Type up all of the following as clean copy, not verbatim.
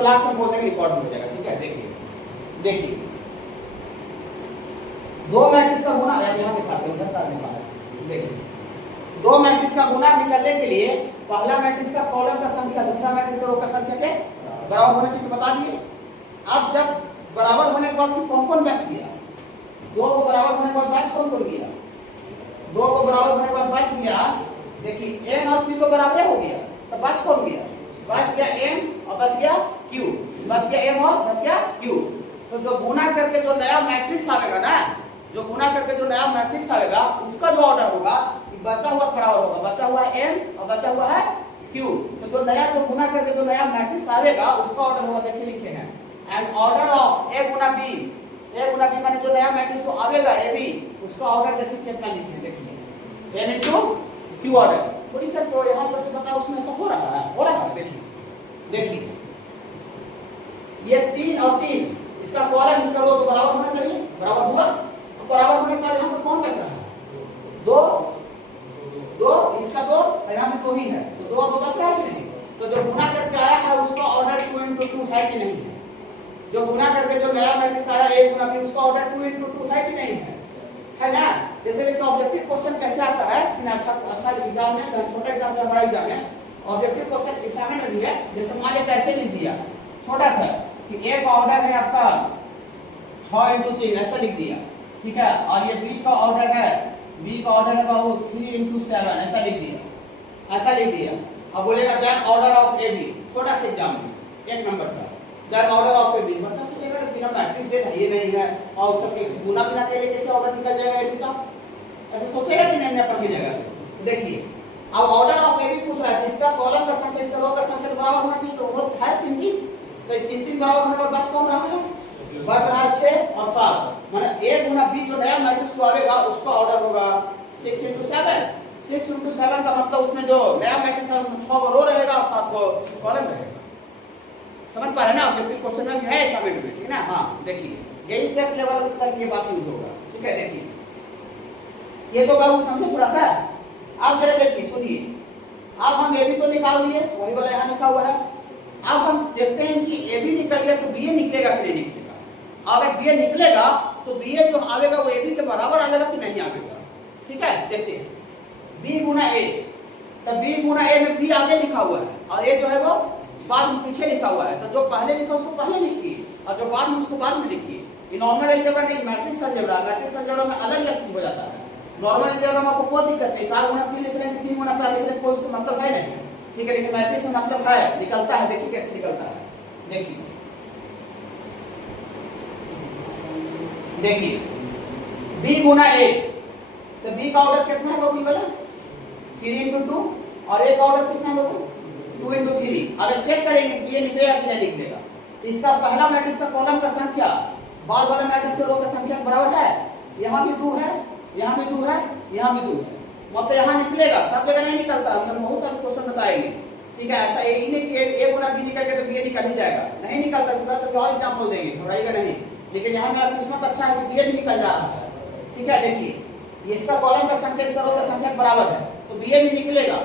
इसको लास्ट में बोल देंगे, रिकॉर्ड हो जाएगा। ठीक है, देखिए देखिए, दो मैट्रिक्स का गुना यहाँ दिखाते हैं, उधर का दिखाते, देखिए दो मैट्रिक्स का गुना निकलने के लिए पहला मैट्रिक्स का कॉलम का संख्या दूसरा मैट्रिक्स का रो का संख्या के बराबर होना चाहिए, तो बता दिए। अब जब बराबर होने के बाद कौन कौन बैच गया, दो को बराबर होने के बाद बैच कौन कौन गया, दो को बराबर होने के बाद बैच गया, देखिए एन और पी तो बराबर हो गया, तो बैच कौन गया, बच गया एम और बच गया क्यू, बच गया एम और बच गया क्यू। तो जो गुना करके जो नया मैट्रिक्स आएगा ना, जो गुना करके जो नया मैट्रिक्स आएगा उसका जो ऑर्डर होगा बचा हुआ बराबर होगा, बचा हुआ है एम और बचा हुआ है क्यू। तो जो नया जो गुना करके जो नया मैट्रिक्स आएगा उसका ऑर्डर होगा, देखिए लिखे हैं एंड ऑर्डर ऑफ ए गुना बी, ए गुना बी माने जो नया मैट्रिक्स जो आएगा ए बी, उसका ऑर्डर देखिए कितना लिखे हैं, देखिए एन इनटू क्यू ऑर्डर। थोड़ी सर तो यहाँ पर जो बताया उसमें ऐसा हो रहा है, देखिए देखिए ये 3 और 3, इसका कॉलम इसका रो तो बराबर होना चाहिए, बराबर हुआ, तो बराबर होने के बाद यहाँ पर कौन बच रहा है, दो दो, इसका दो और यहाँ पे दो ही है, तो दो बच रहा है कि नहीं। तो जो गुना करके आया है उसका ऑर्डर 2 into 2 है कि नहीं है, जो गुना करके जो नया मैट्रिक्स आया ए गुना बी उसका ऑर्डर 2 into 2 है कि नहीं है ना। जैसे देखिए ऑब्जेक्टिव क्वेश्चन कैसे आता है कि अच्छा एग्जाम में, छोटा एग्जाम में हमारा एग्जाम है, ऑब्जेक्टिव क्वेश्चन एग्जाम में भी है, जैसे मान लेते ऐसे लिख दिया छोटा सा कि ए का ऑर्डर है आपका 6 into 3 ऐसा लिख दिया, ठीक है, और ये बी का ऑर्डर है, बी का ऑर्डर है बाबू 3 into 7 ऐसा लिख दिया, ऐसा लिख दिया। अब बोलेगा that order of A B, छोटा सा एग्जाम में 1 नंबर का, that order of A B, मतलब सोचेगा बिना मैट्रिक्स दे ये नहीं है और तो फिर गुना बिना के लिए कैसे ऑर्डर निकल जाएगा ए बी का, ऐसे सोचेगा कि नहीं अपन की जगह। देखिए अब ऑर्डर ऑफ ए बी पूछ रहा है, इसका कॉलम का संख्या इसका रो का संख्या बराबर होना चाहिए, तो वो है 3 तो 3 बराबर होने पर बच कौन रहा है, बच रहा है 6 और 7, माने ए गुना बी जो नया मैट्रिक्स जो आएगा उसका ऑर्डर होगा 6 into 7, 6 into 7 का मतलब उसमें जो नया मैट्रिक्स है उसमें 6 को रो रहेगा और 7 को कॉलम रहेगा। समझ पा रहे ना, ऑब्जेक्टिव क्वेश्चन में है असाइनमेंट में, ठीक है ना। हाँ देखिए यही तक लेवल तक ये बात यूज होगा, ठीक है। देखिए ये तो बाबू समझे थोड़ा सा, अब जरा देखिए सुनिए, अब हम ए बी तो निकाल दिए, वही वाला यहाँ लिखा हुआ है, अब हम देखते हैं कि ए बी निकल गया तो बी ए निकलेगा कि नहीं निकलेगा। अगर बी ए निकलेगा तो बी ए जो आवेगा वो ए बी के बराबर आवेगा कि नहीं आवेगा, ठीक है। देखते हैं बी गुना ए, तो बी गुना ए में बी आगे लिखा हुआ है और ए जो है वो बाद में पीछे लिखा हुआ है, तो जो पहले लिखा उसको पहले लिखिए और जो बाद में उसको बाद में लिखिए। ये नॉर्मल अलजेब्रा नहीं, मैट्रिक्स अलजेब्रा, मैट्रिक्स अलजेब्रा में अलग अलग चीज हो जाता है। नॉर्मल अलजेब्रा में आपको कोई दिक्कत नहीं, 4 गुना 3 लिख रहे हैं 3 गुना 4 लिख रहे हैं, कोई उसका मतलब है नहीं, ठीक है। लेकिन मैट्रिक्स में मतलब है, निकलता है, देखिए कैसे निकलता है। देखिए देखिए b गुना a, तो b का ऑर्डर कितना है बाबू, वाला 3 into 2 और a का ऑर्डर कितना है बाबू 2 into 3। अगर चेक करेंगे ये निकलेगा कि नहीं निकलेगा, तो इसका पहला मैट्रिक्स का कॉलम का संख्या बाद वाला मैट्रिक्स के रो का संख्या बराबर है, यहाँ भी 2 है, यहाँ भी 2 है, यहाँ भी 2 है, मतलब यहाँ निकलेगा, सब जगह नहीं निकलता। अभी हम बहुत सारे क्वेश्चन बताएंगे, ठीक है। ऐसा ये नहीं कि ए गुना बी निकल गया तो बी निकल ही जाएगा, नहीं निकलता, पूरा तो और एग्जांपल देंगे, घबराइएगा नहीं। लेकिन यहाँ मेरा किस्मत अच्छा है कि बी भी निकल जा रहा है, ठीक है। देखिए ये इसका कॉलम का संख्या इसका रो का संख्या बराबर है, तो बी भी निकलेगा।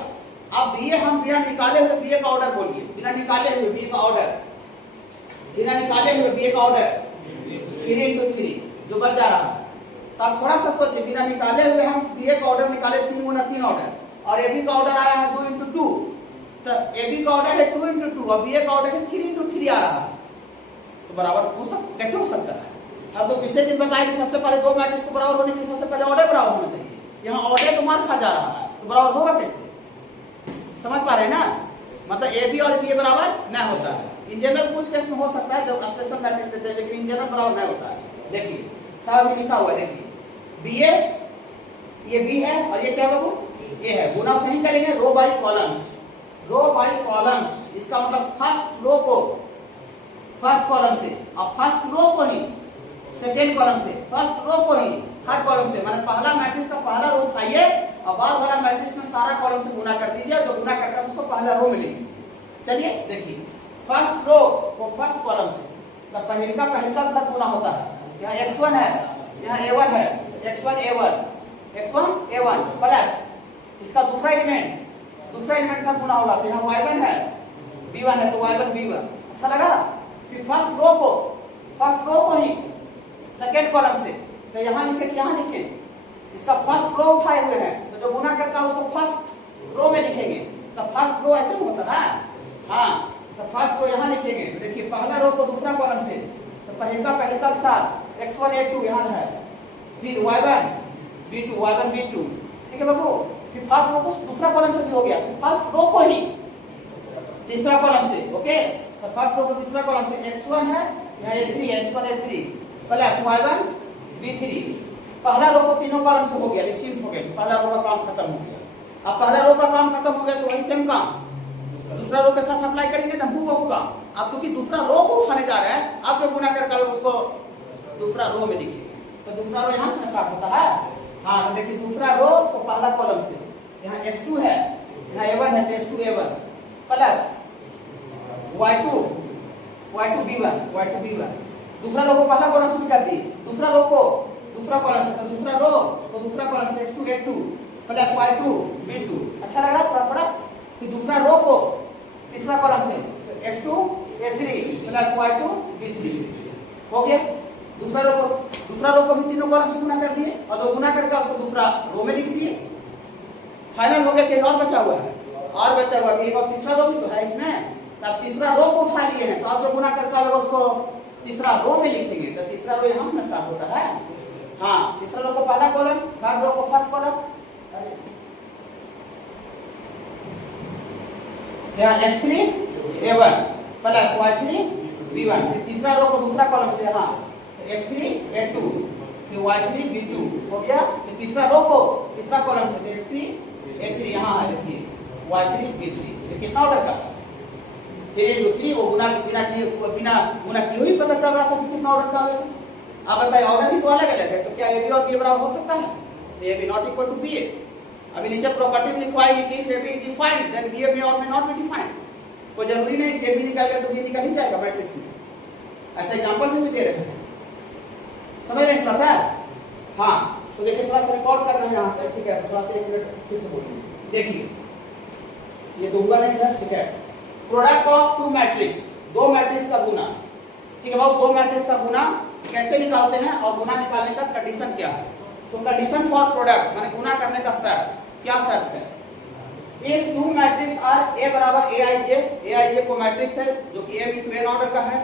अब बी हम बिना निकाले हुए बी का ऑर्डर बोलिए, बिना निकाले हुए बी का ऑर्डर, बिना निकाले हुए बी का ऑर्डर 3 into 3 जो बच जा रहा है। तब थोड़ा सा सोचिए, बिना निकाले हुए हम बी का ऑर्डर निकाले 3 गुना 3 ऑर्डर, और ए बी का ऑर्डर आया है 2 into 2, तो ए बी का ऑर्डर है 2 into 2 और बी का ऑर्डर है 3 into 3 आ रहा है, तो बराबर हो सकता, कैसे हो सकता है। अब तो पिछले दिन बताया कि सबसे पहले दो मैट्रिक्स को बराबर होने के लिए सबसे पहले ऑर्डर बराबर होना चाहिए, यहाँ ऑर्डर तो मार खा जा रहा है, तो बराबर होगा कैसे, समझ पा रहे हैं ना। मतलब ए बी और बी ए बराबर नहीं होता है। इन जनरल कुछ केस में हो सकता है जब स्पेशल मैट्रिक्स देते हैं, लेकिन इन जनरल बराबर नहीं होता है। देखिए साहब में लिखा हुआ है, देखिए बी ए, ये बी है और ये क्या बाबू ए है, गुना सही करेंगे row by columns, row by columns, इसका मतलब फर्स्ट रो को फर्स्ट कॉलम से और फर्स्ट रो को ही सेकेंड कॉलम से, फर्स्ट रो को ही थर्ड कॉलम से, मतलब पहला मैट्रिक्स का पहला रो उठाइए और बाद वाला मैट्रिक्स में सारा कॉलम से गुना कर दीजिए, जो गुना करता है उसको पहला रो में लिख दीजिए। चलिए देखिए फर्स्ट रो को फर्स्ट कॉलम से, तो पहला सब गुना होता है, यहाँ x1 है, यहाँ a1 है, x1 a1 प्लस इसका दूसरा एलिमेंट सब गुना होगा, तो यहाँ y1 है b1 है तो y1 b1 अच्छा लगा? फिर फर्स्ट रो को ही सेकेंड कॉलम से तो यहाँ लिखे कि यहाँ लिखे, इसका फर्स्ट रो उठाए हुए हैं तो जो गुना करता है उसको फर्स्ट रो में लिखेंगे। तो फर्स्ट रो ऐसे होता है, हाँ, तो फर्स्ट रो यहाँ लिखेंगे। तो देखिए पहला रो को दूसरा कॉलम से, तो पहला के साथ x1 a2 यहाँ है, फिर y1 b2 ठीक है बाबू। फिर फर्स्ट रो को दूसरा कॉलम से भी हो गया, फर्स्ट रो को ही तीसरा कॉलम से, ओके। तो फर्स्ट रो को तीसरा कॉलम से x1 है यहाँ a3 x1 a3 plus y1 b3। पहला रो को तीनों कॉलम से हो गया, निश्चिंत हो गया, पहला रो का काम खत्म हो गया। अब पहला रो का काम खत्म हो गया तो वही सेम काम दूसरा रो के साथ अप्लाई करेंगे ना, हूबहू का। आप क्योंकि दूसरा रो को उठाने जा रहे हैं, आप जो गुना करके उसको दूसरा रो में लिखिए। तो दूसरा रो यहाँ से स्टार्ट होता है, हाँ। तो देखिए दूसरा रो को पहला कॉलम से, यहाँ x2 है, यहाँ a1 है तो x2 a1 plus y2 b1। दूसरा रो को पहला कॉलम से भी कर दिए, दूसरा रो को दूसरा कॉलम से, तो दूसरा रो को दूसरा कॉलम से x2 a2 plus y2 b2। अच्छा लग रहा है थोड़ा? फिर दूसरा रो को तीसरा कॉलम से x2 a3 plus y2 b3 हो गया। दूसरा रो को भी तीनों कॉलम से गुना कर दिए और जो गुना करके उसको दूसरा रो में लिख दिए। फाइनल हो गया कि और बचा हुआ है, एक और तीसरा रो भी तो है इसमें। तब तीसरा रो को उठा लिए हैं तो आप जो गुना करके आएगा उसको तीसरा रो में लिखेंगे। तो तीसरा रो यहाँ से स्टार्ट होता है, हाँ। तीसरा रो को पहला कॉलम, थर्ड रो को फर्स्ट कॉलम, यहाँ x3 a1 plus y3 b1। फिर तीसरा रो को दूसरा कॉलम से, हाँ, x3 a2 फिर y3 b2 हो गया। फिर तीसरा रो को तीसरा कॉलम से x3 a3 यहाँ है, देखिए y3 b3। ये कितना ऑर्डर का? 3 वो गुना बिना गुना किए हुए पता चल रहा था कि कितना ऑर्डर का है। आप बताइए ऑर्डर ही तो अलग अलग है, तो क्या ए बी और बी बराबर हो सकता है? A B not equal to B A. अभी नीचे प्रॉपर्टी में लिखवाएगी कि if A B is defined then B A may और मे नॉट बी डिफाइंड। कोई जरूरी नहीं कि ए बी निकाल के तो बी निकल ही जाएगा मैट्रिक्स में। ऐसे एग्जांपल भी दे रहे हैं, समझ रहे हैं थोड़ा सा? हाँ, तो देखिए थोड़ा सा रिकॉर्ड करना है यहाँ से, ठीक है? थोड़ा सा 1 मिनट फिर से बोलिए। देखिए ये तो हुआ नहीं इधर, ठीक है? प्रोडक्ट ऑफ टू मैट्रिक्स, दो मैट्रिक्स का गुना, ठीक है बाबू? दो मैट्रिक्स का गुना कैसे निकालते हैं और गुना निकालने का कंडीशन क्या है? तो कंडीशन फॉर प्रोडक्ट माने गुना करने का शर्त, क्या शर्त है? If two matrix R A बराबर aij को मैट्रिक्स है जो कि m into n ऑर्डर का है,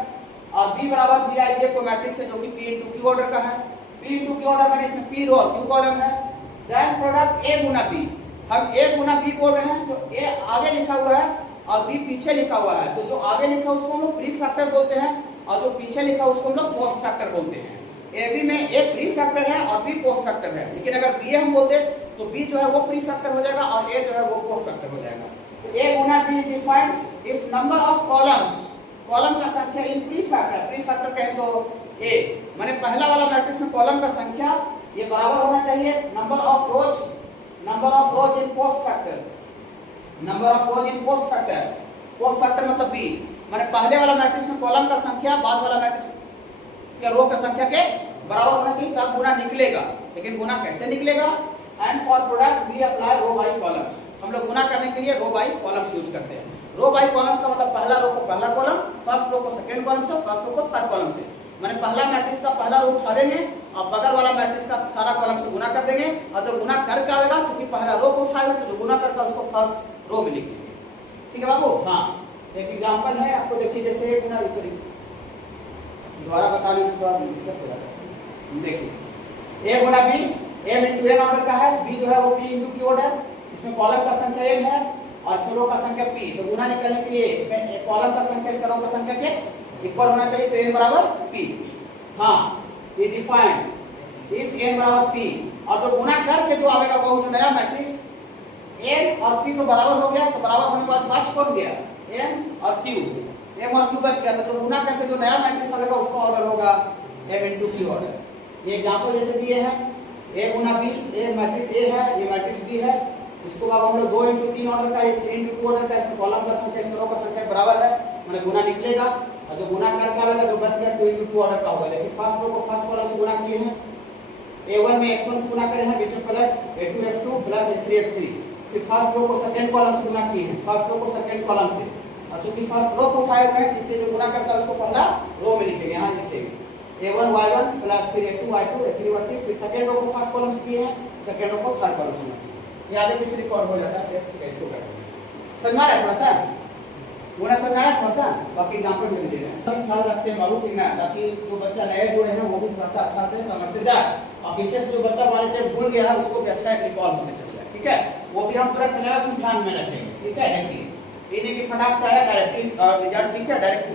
और b बराबर bij को मैट्रिक्स है जो कि p into q ऑर्डर का है। p into q ऑर्डर माने इसमें p रो और q कॉलम है। देन प्रोडक्ट a गुना b, हम a गुना b बोल रहे हैं तो a आगे लिखा हुआ है और b पीछे लिखा हुआ है। तो जो आगे लिखा उसको हम लोग प्री फैक्टर बोलते हैं और जो पीछे लिखा उसको हम लोग पोस्ट फैक्टर बोलते हैं। ए बी में ए प्री फैक्टर है और बी पोस्ट फैक्टर है, लेकिन अगर बी हम बोलते तो बी जो है वो प्री फैक्टर हो जाएगा और ए जो है वो पोस्ट फैक्टर हो जाएगा। तो ए गुना B defined if number of columns, column का संख्या इन प्री फैक्टर कहें तो ए माने पहला वाला मैट्रिक्स में कॉलम का संख्या ये बराबर होना चाहिए number of rose in post factor, number of rose in post factor मतलब बी माने पहले वाला मैट्रिक्स में कॉलम का संख्या बाद वाला मैट्रिक्स के रो की संख्या के बराबर होना चाहिए, तब गुना निकलेगा। लेकिन गुना कैसे निकलेगा? And for product we apply row by columns. हम लोग गुना करने के लिए रो बाई कॉलम्स यूज करते हैं। रो बाई कॉलम्स का मतलब पहला रो को पहला कॉलम, फर्स्ट रो को सेकंड कॉलम से, फर्स्ट रो को थर्ड कॉलम से। माने पहला मैट्रिक्स का पहला रो उठा देंगे और बगल वाला मैट्रिक्स का सारा कॉलम से गुना कर देंगे, और जो गुना करके आएगा क्योंकि पहला रो को उठाएगा तो जो गुना करता उसको फर्स्ट रो में लिख देंगे। ठीक है बाबू? हाँ, एक एग्जांपल है आपको, देखिए जैसे गुना विपरीत द्वारा बताने में थोड़ा दिक्कत हो जाता है। देखिए a गुना b, m into n order का है, b जो है वो p into q ऑर्डर, इसमें कॉलम का संख्या m है और इसमें रो का संख्या p। तो गुना निकालने के लिए इसमें एक कॉलम का संख्या इसका रो का संख्या के इक्वल होना चाहिए, तो n बराबर p। हाँ, ये डिफाइंड इफ n बराबर p, और जो गुना करके जो आएगा वो जो नया मैट्रिक्स n और p तो बराबर हो गया, तो बराबर होने के बाद बच कौन गया? m और q, m और q बच गया। तो जो गुना करके जो नया मैट्रिक्स आएगा उसका ऑर्डर होगा m into q ऑर्डर। ये एग्जांपल जैसे दिए हैं a गुना b, a मैट्रिक्स a है, ये मैट्रिक्स b है, इसको अब हम लोग 2 into 3 ऑर्डर का, ये 3 into 2 ऑर्डर का, इसमें कॉलम का संख्या इसमें रो का संख्या बराबर है, माने गुना निकलेगा। और जो गुना करके आएगा जो बच गया 2 into 2 ऑर्डर का होगा। देखिए फर्स्ट रो को फर्स्ट कॉलम से गुना किए हैं, a1 में x1 से गुना करे हैं, बीच में plus a2 x2 plus a3 x3। फिर फर्स्ट रो को सेकंड कॉलम से गुना किए हैं, फर्स्ट रो को सेकंड कॉलम से, और चूंकि फर्स्ट रो को उठाए हुए हैं इसलिए जो गुना करता है उसको पहला रो में लिखेंगे, यहाँ लिखेंगे a1 y1 प्लस फिर a2 y2 a3 y3, फिर सेकेंड रो को फर्स्ट कॉलम से किए हैं, सेकेंड रो को थर्ड कॉलम से किए, ये आगे पीछे रिकॉर्ड हो जाता है सेफ इसको करते हैं। समझा रहे थोड़ा सा गुना समझाया थोड़ा सा, बाकी एग्जांपल में लीजिएगा ख्याल रखते हैं बाबू कि ना, ताकि जो बच्चा नए जुड़े हैं वो भी थोड़ा सा अच्छा से समझते जाए और विशेष जो बच्चा मान लीजिए भूल गया है उसको भी अच्छा एक रिकॉल होने चल जाए, ठीक है, वो भी हम पूरा सिलेबस में ध्यान में रखेंगे, ठीक है। देखिए ये नहीं कि फटाक से आया डायरेक्ट रिजल्ट दिख गया डायरेक्ट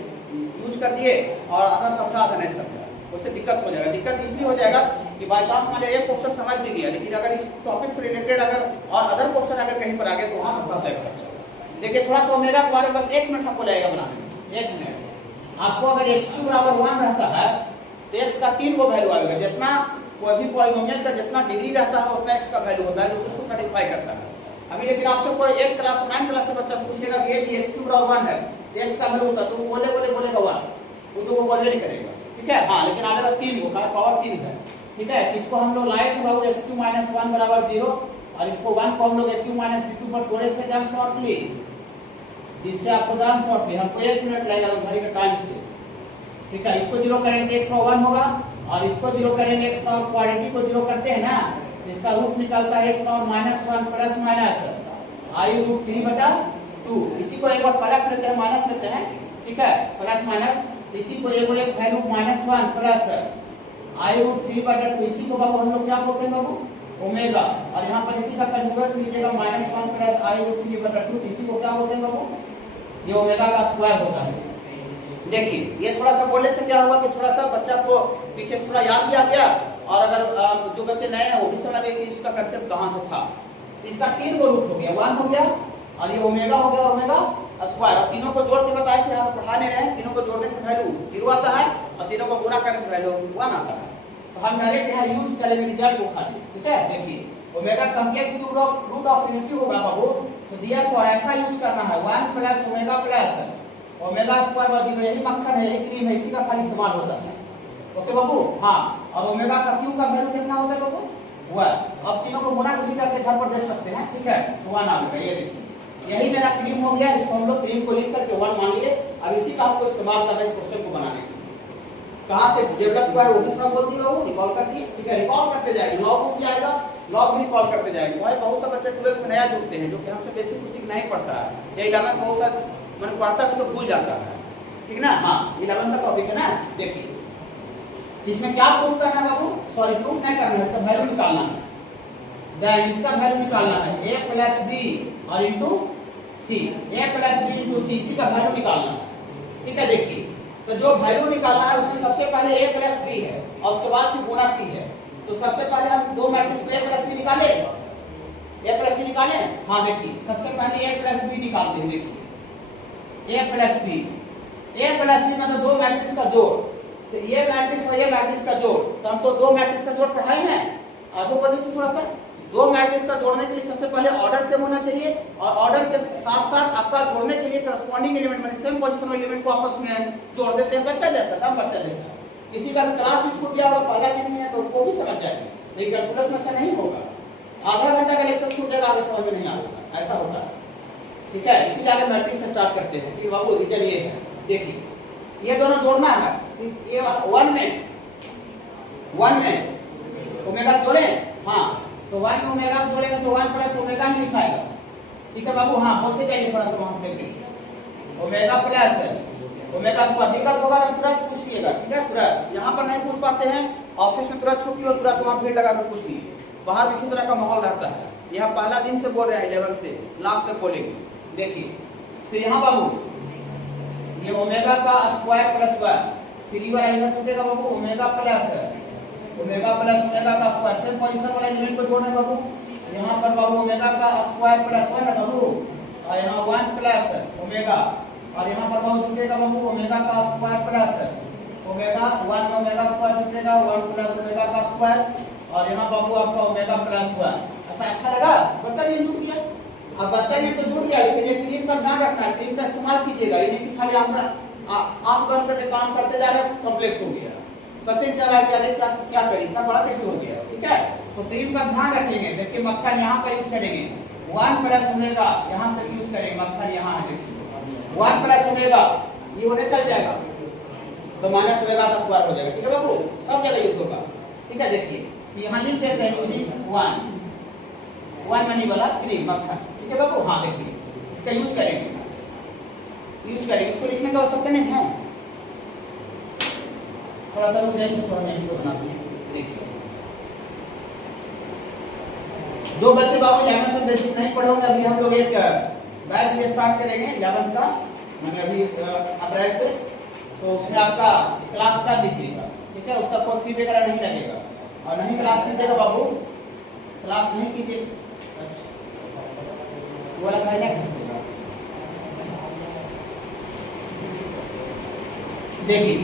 यूज कर दिए और आधा समझा आधा नहीं समझा, उससे दिक्कत हो जाएगा। दिक्कत इसलिए हो जाएगा कि बाई चांस मैंने एक क्वेश्चन समझ भी गया लेकिन अगर इस टॉपिक से रिलेटेड अगर और अदर क्वेश्चन अगर कहीं पर आ गए तो वहाँ पर फंस जाएगा। देखिए थोड़ा सा ओमेगा के बारे में बस 1 मिनट आपको लगेगा बनाने में, 1 मिनट। आपको अगर x2 बराबर 1 रहता है तो x का 3 गो वैल्यू आएगा, जितना कोई भी पॉलिनोमियल का जितना डिग्री रहता है उतना x का वैल्यू होता है जो उसको सेटिस्फाई करता है। अभी लेकिन आपसे कोई 8 क्लास 9 क्लास से बच्चा से पूछेगा कि ये x2 बराबर 1 है तो x का वैल्यू होता है तो वो बोलेगा 1, वो तो वो बोलने नहीं करेगा, ठीक है। हाँ लेकिन आएगा 3 को पावर 3 है, ठीक है। इसको हम लोग लाए थे बाबू x2 - 1 बराबर 0 और इसको 1 को हम लोग a2 - b2 पर तोड़े थे एकदम शॉर्टली, जिससे आपको दाम शॉर्टली हमको 1 मिनट लगेगा घड़ी का टाइम से, ठीक है। इसको 0 करेंगे x पावर 1 होगा और इसको 0 करेंगे x पावर क्वाड्रेटिक को 0 करते हैं ना, इसका रूट निकलता है x power -1 plus minus i√3/2। इसी को एक बार प्लस लेते हैं माइनस लेते हैं, ठीक है, प्लस माइनस, इसी को एक वैल्यू -1 प्लस i√3/2, इसी को बाबू हम लोग क्या बोलते हैं बाबू ओमेगा, और यहाँ पर इसी का कंजुगेट लीजिएगा -1 प्लस i√3/2, इसी को क्या बोलते हैं बाबू ये ओमेगा का स्क्वायर होता है। देखिए ये थोड़ा सा बोलने से क्या हुआ कि थोड़ा सा बच्चा को पीछे थोड़ा याद भी आ गया और अगर जो बच्चे नए हैं वो भी समझ गए कि इसका कंसेप्ट कहाँ से था। इसका 3 गो रूट हो गया, 1 हो गया और ये ओमेगा हो गया, ओमेगा स्क्वायर, और तीनों को जोड़ के बताया कि आप पढ़ा नहीं रहे हैं, तीनों को जोड़ने से वैल्यू 0 आता है और तीनों को गुणा करने से वैल्यू 1 आता है। तो हम डायरेक्ट यहाँ यूज करेंगे रिजल्ट को खाली, ठीक है। देखिए omega complex root of unity होगा बाबू, तो दिया फॉर ऐसा यूज करना है 1 plus omega plus omega square by 0, यही मक्खन है यही क्रीम है, इसी का खाली इस्तेमाल होता है, ओके बाबू। हाँ और ओमेगा का क्यू का वैल्यू कितना होता है बाबू 1, अब तीनों को गुणा करके घर पर देख सकते हैं, ठीक है, तो 1 आ गया। ये देखिए यही मेरा क्रीम हो गया, इसको हम लोग क्रीम को लिख करके 1 मान लिए। अब इसी का आपको इस्तेमाल करना है इस क्वेश्चन को बनाने के लिए। कहाँ से डेवलप हुआ है वो भी थोड़ा बोल दिया वो रिकॉल कर दिए, ठीक है। रिकॉल करते जाएंगे, लॉग रूट आएगा, लॉग भी रिकॉल करते जाएंगे। भाई बहुत से बच्चे 12th में नया जुड़ते हैं जो कि हमसे बेसिक कुछ नहीं पढ़ता है, ये 11th बहुत सा मैंने पढ़ता भी तो भूल जाता है, ठीक ना। हाँ 11th का टॉपिक है ना। देखिए इसमें क्या प्रूफ करना है बाबू, सॉरी प्रूफ नहीं करना है, इसका वैल्यू निकालना है, देन इसका वैल्यू निकालना है a प्लस b और into C, a plus b into C, इसी का वैल्यू निकालना है, ठीक है। देखिए तो जो वैल्यू निकालना है उसमें सबसे पहले a प्लस b है और उसके बाद फिर गुणा c है। तो सबसे पहले हम दो मैट्रिक्स में a प्लस b निकाले, a प्लस b निकाले। हाँ देखिए सबसे पहले a प्लस b निकालते हैं। देखिए a प्लस b मतलब दो मैट्रिक्स का जोड़, तो ये मैट्रिक्स और ये मैट्रिक्स का जोड़, तो हम तो दो मैट्रिक्स का जोड़ पढ़ाए हैं आजू बाजू। तो थोड़ा सा दो मैट्रिक्स का जोड़ने के लिए सबसे पहले ऑर्डर सेम होना चाहिए और ऑर्डर के साथ साथ आपका जोड़ने के लिए करस्पॉन्डिंग एलिमेंट माने सेम पोजीशन वाले एलिमेंट को आपस में जोड़ देते हैं, बच्चा जैसा था बच्चा जैसा। किसी का भी क्लास भी छूट गया होगा, पहला दिन में है तो उनको भी समझ जाएंगे, लेकिन कैलकुलस में ऐसा नहीं होगा, आधा घंटा का लेक्चर छूट जाएगा आगे समझ में नहीं आएगा, ऐसा होता है, ठीक है। इसीलिए आगे मैट्रिक्स से स्टार्ट करते हैं कि बाबू रिजल्ट ये है। देखिए ये दोनों जोड़ना है, ये 1 में ओमेगा जोड़े, हाँ तो 1 में ओमेगा जोड़ेंगे तो 1 प्लस ओमेगा ही लिखाएगा, ठीक है बाबू। हाँ बोलते जाइए थोड़ा सा वहां देखें ओमेगा प्लस ओमेगा स्क्वायर। दिक्कत होगा तो तुरंत पूछ लीजिएगा, ठीक है। तुरंत यहाँ पर नहीं पूछ पाते हैं, ऑफिस में तुरंत छुट्टी हो तुरंत वहाँ भीड़ लगा कर पूछ लीजिए, बाहर इसी तरह का माहौल रहता है। यहाँ पहला दिन से बोल रहे हैं 11 से लास्ट तक बोलेंगे। देखिए फिर यहाँ बाबू ये ओमेगा का स्क्वायर प्लस 1, फिर ये वाला इधर छूटेगा बाबू ओमेगा प्लस ओमेगा का स्क्वायर, सेम पोजीशन वाला एलिमेंट को जोड़ने बाबू। यहाँ पर बाबू ओमेगा का स्क्वायर प्लस 1 है बाबू और यहाँ 1 प्लस ओमेगा, और यहाँ पर बाबू जुटेगा बाबू ओमेगा का स्क्वायर प्लस ओमेगा 1 में ओमेगा स्क्वायर जुटेगा 1 प्लस ओमेगा का स्क्वायर, और यहाँ बाबू आपका ओमेगा प्लस 1। ऐसा अच्छा लगा, बच्चा नहीं जुट गया। अब बच्चा ये तो जुड़ गया, लेकिन ये क्रीम का ध्यान रखना है, क्रीम का इस्तेमाल कीजिएगा, ये नहीं कि खाली आंख बंद करके काम करते जा रहे हैं कॉम्प्लेक्स हो गया, पता नहीं चला कि अरे क्या करी, इतना बड़ा कैसे हो गया, ठीक है। तो क्रीम का ध्यान रखेंगे। देखिए मक्खन यहाँ का यूज करेंगे 1 प्लस ओमेगा, यहाँ से यूज करेंगे मक्खन यहाँ है, देखिए 1 प्लस ओमेगा ये होने चल जाएगा तो माइनस ओमेगा का स्क्वायर हो जाएगा। ठीक है बाबू, सब जगह यूज होगा। ठीक है, देखिए यहाँ लिख देते हैं यूनिट 1 मनी वाला 3 मक्खन। ठीक है बाबू, हाँ देखिए इसका यूज करेंगे इसको लिखने का आवश्यकता नहीं है, थोड़ा सा रुक जाइए, इसको हम यहीं को बनाते हैं। देखिए जो बच्चे बाबू 11th में बेसिक नहीं पढ़ोगे, अभी हम लोग एक बैच में स्टार्ट करेंगे 11th का, मैंने अभी अप्रैल से, तो उसमें आपका क्लास कर लीजिएगा। ठीक है, उसका कोई फी वगैरह नहीं लगेगा, और नहीं क्लास कीजिएगा बाबू, क्लास नहीं कीजिए वाला खाई ना खींचेगा। देखिए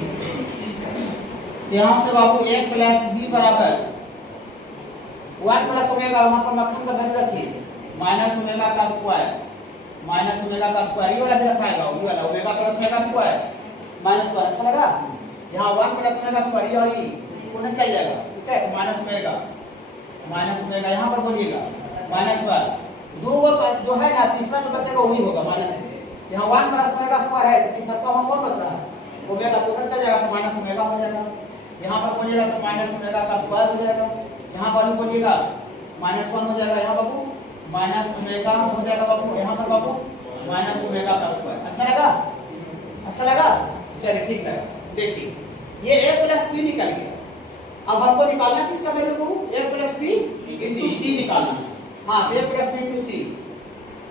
यहाँ से बाबू a प्लस बी बराबर 1 प्लस ओमेगा, वहां पर मक्खन का वैल्यू रखिए माइनस ओमेगा का स्क्वायर, ये वाला भी रखाएगा, ये वाला omega plus omega square minus 1। अच्छा लगा, यहाँ 1 प्लस ओमेगा स्क्वायर ये और ये उन्हें चल जाएगा। ठीक है, तो माइनस ओमेगा यहाँ पर बोलिएगा माइनस 1, दो जो है ना तीसरा जो बचेगा वही होगा माइनस। यहाँ 1 प्लस ओमेगा स्क्वायर है तो तीसरा का वहाँ कौन बच रहा है ओमेगा, तो उधर चल जाएगा तो माइनस ओमेगा हो जाएगा। यहाँ पर बोलिएगा तो माइनस ओमेगा का स्क्वायर हो जाएगा, यहाँ पर बोलिएगा माइनस 1 हो जाएगा, यहाँ बाबू माइनस ओमेगा हो जाएगा बाबू, यहाँ पर बाबू माइनस ओमेगा का स्क्वायर। अच्छा लगा, चलिए ठीक लगा। देखिए ये a प्लस बी निकल गया, अब हमको निकालना किसका वैल्यू बाबू, a plus B into C निकालना है। हाँ, a plus B into C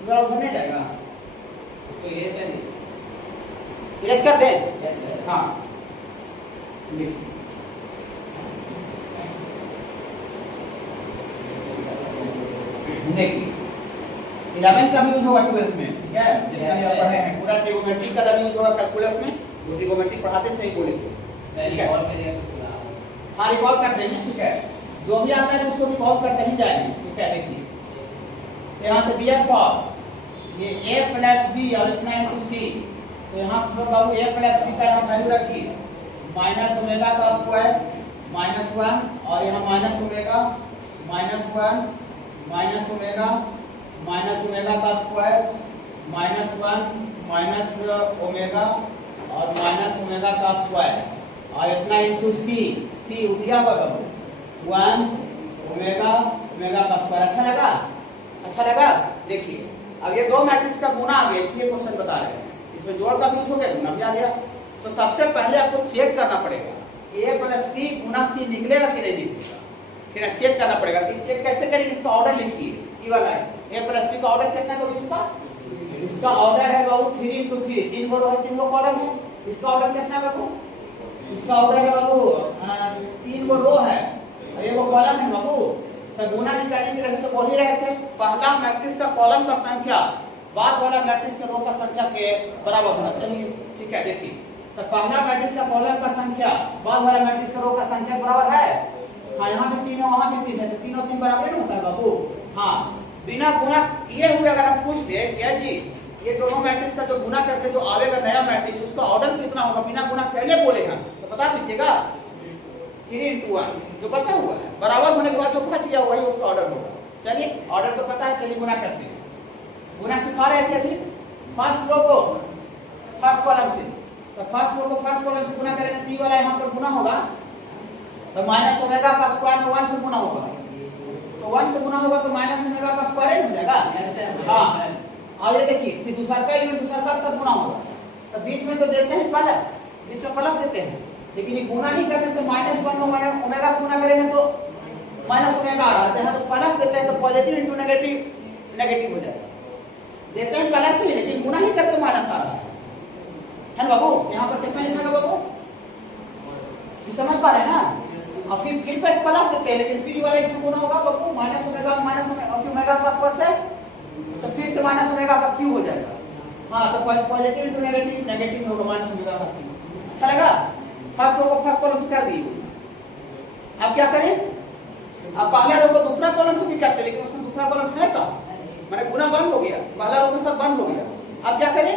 जरा उधर नहीं जाएगा, उसको इरेज कर दें। हाँ देखिए 11th का भी यूज होगा 12th में। ठीक है, जितना भी आप पढ़े हैं पूरा ट्रिगोनोमेट्री का भी यूज होगा कैलकुलस में, जो ट्रिगोनोमेट्री पढ़ाते सही बोले थे। हाँ रिकॉल कर देंगे। ठीक है, जो भी आता है उसको रिकॉल करते ही जाएंगे। ठीक है, देखिए यहाँ से दिया फॉर ये a प्लस बी और इतना इंटू सी, तो यहाँ पर बाबू a प्लस बी का यहाँ वैल्यू रखिए माइनस ओमेगा का स्क्वायर माइनस 1, और यहाँ minus omega minus 1 minus omega का स्क्वायर माइनस 1 माइनस ओमेगा और माइनस ओमेगा का स्क्वायर, और इतना इंटू सी दिया हुआ बाबू 1 ओमेगा का स्क्वायर। अच्छा लगा। देखिए अब ये दो मैट्रिक्स का गुना आ गया, ये क्वेश्चन बता रहे हैं, इसमें जोड़ का भी यूज हो गया, गुना भी आ गया। तो सबसे पहले आपको चेक करना पड़ेगा a प्लस बी गुना सी निकलेगा कि नहीं निकलेगा, फिर चेक करना पड़ेगा। चेक कैसे करेंगे, इसका ऑर्डर लिखिए, ये वाला है a प्लस बी का ऑर्डर कितना है इसका ऑर्डर है बाबू 3 इंटू 3, 3 गो रो है 3 गो कॉलम है। इसका ऑर्डर कितना है बाबू, इसका ऑर्डर है बाबू 3 गो रो है और 1 गो कॉलम है बाबू। तो गुना निकालने के लिए तो बोल ही रहे थे पहला मैट्रिक्स का कॉलम का संख्या बाद वाला मैट्रिक्स का रो का संख्या के बराबर होना चाहिए। ठीक है, देखिए तो पहला मैट्रिक्स का कॉलम का संख्या बाद वाला मैट्रिक्स का रो का संख्या बराबर है। हाँ, यहाँ भी 3 है वहाँ भी 3 है, तो 3 और 3 बराबर नहीं होता है बाबू। हाँ, बिना गुना किए हुए अगर हम पूछ दे क्या जी ये दोनों मैट्रिक्स का जो गुना करके जो आवेगा नया मैट्रिक्स उसका ऑर्डर कितना होगा, बिना गुना पहले बोले हैं तो बता दीजिएगा 3 इंटू 1 जो बचा हुआ है बराबर होने के बाद जो बच गया वही उसका ऑर्डर होगा। चलिए ऑर्डर तो पता है, चलिए गुना करते हैं। गुना सिखा रहे थे अभी फर्स्ट रो को फर्स्ट कॉलम से, तो फर्स्ट रो को फर्स्ट कॉलम से गुना करेंगे, 3 वाला यहाँ पर गुना होगा तो माइनस ओमेगा का स्क्वायर में 1 से गुना होगा, तो 1 से गुना होगा तो माइनस ओमेगा का स्क्वायर हो जाएगा। हाँ, और ये देखिए फिर दूसरा का एलिमेंट दूसरा का साथ गुना होगा, तो बीच में तो देते हैं प्लस, बीच में प्लस देते हैं, लेकिन ये गुना ही करने से माइनस 1 में ओमेगा से गुना करेंगे तो माइनस ओमेगा आ रहा है, तो प्लस देते हैं तो पॉजिटिव इंटू नेगेटिव हो जाएगा। देते हैं प्लस ही लेकिन गुना ही करते माइनस आ रहा है बाबू। यहाँ पर कितना लिखा है बाबू, ये समझ पा रहे हैं ना। और फिर तो एक प्लस देते हैं लेकिन फिर वाला इसमें गुना होगा बाबू माइनस ओमेगा का स्क्वायर से, तो फिर से माइनस ओमेगा का क्यूब हो जाएगा। हाँ, तो पॉजिटिव इंटू नेगेटिव होगा माइनस ओमेगा का क्यूब। अच्छा लगा, फर्स्ट रो को फर्स्ट कॉलम से कर दिए। अब क्या करें, अब पहला रो को दूसरा कॉलम से भी करते लेकिन उसमें दूसरा कॉलम है का मैंने गुना बंद हो गया, पहला रो में सब बंद हो गया। अब क्या करें,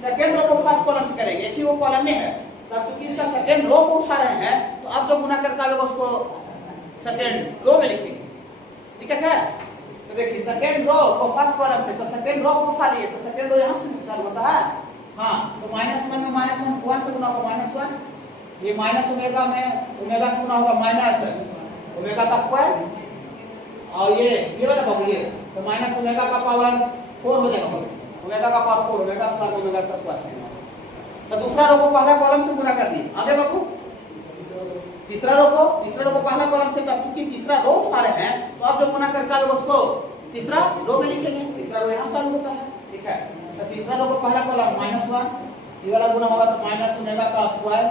सेकंड रो को फर्स्ट कॉलम से करेंगे, एक ही वो कॉलम में है, तब क्योंकि इसका सेकंड रो को उठा रहे हैं तो अब जो गुना करके आएगा उसको सेकंड रो में लिखेंगे। ठीक है, तो देखिए सेकंड रो को फर्स्ट कॉलम से, तो सेकंड रो को उठा लिए तो सेकंड रो यहाँ से चालू होता है, हाँ तो -1 में -1 से गुना होगा -1, ये माइनस ओमेगा में ओमेगा से गुना होगा माइनस ओमेगा का स्क्वायर, और ये वाला बाबू ये तो माइनस ओमेगा का पावर 4 हो जाएगा बाबू, ओमेगा का पावर 4, ओमेगा स्क्वायर को ओमेगा का स्क्वायर से। तो दूसरा रो को पहला कॉलम से गुना कर दिए, आगे बाबू तीसरा रो को पहला कॉलम से, तब क्योंकि तीसरा रो उठा रहे हैं तो आप जो गुना करके आगे उसको तीसरा रो में लिखेंगे, तीसरा रो यहाँ चालू होता है, ठीक है। तो तीसरा रो को पहला कॉलम -1, ये वाला गुना होगा तो माइनस ओमेगा का स्क्वायर,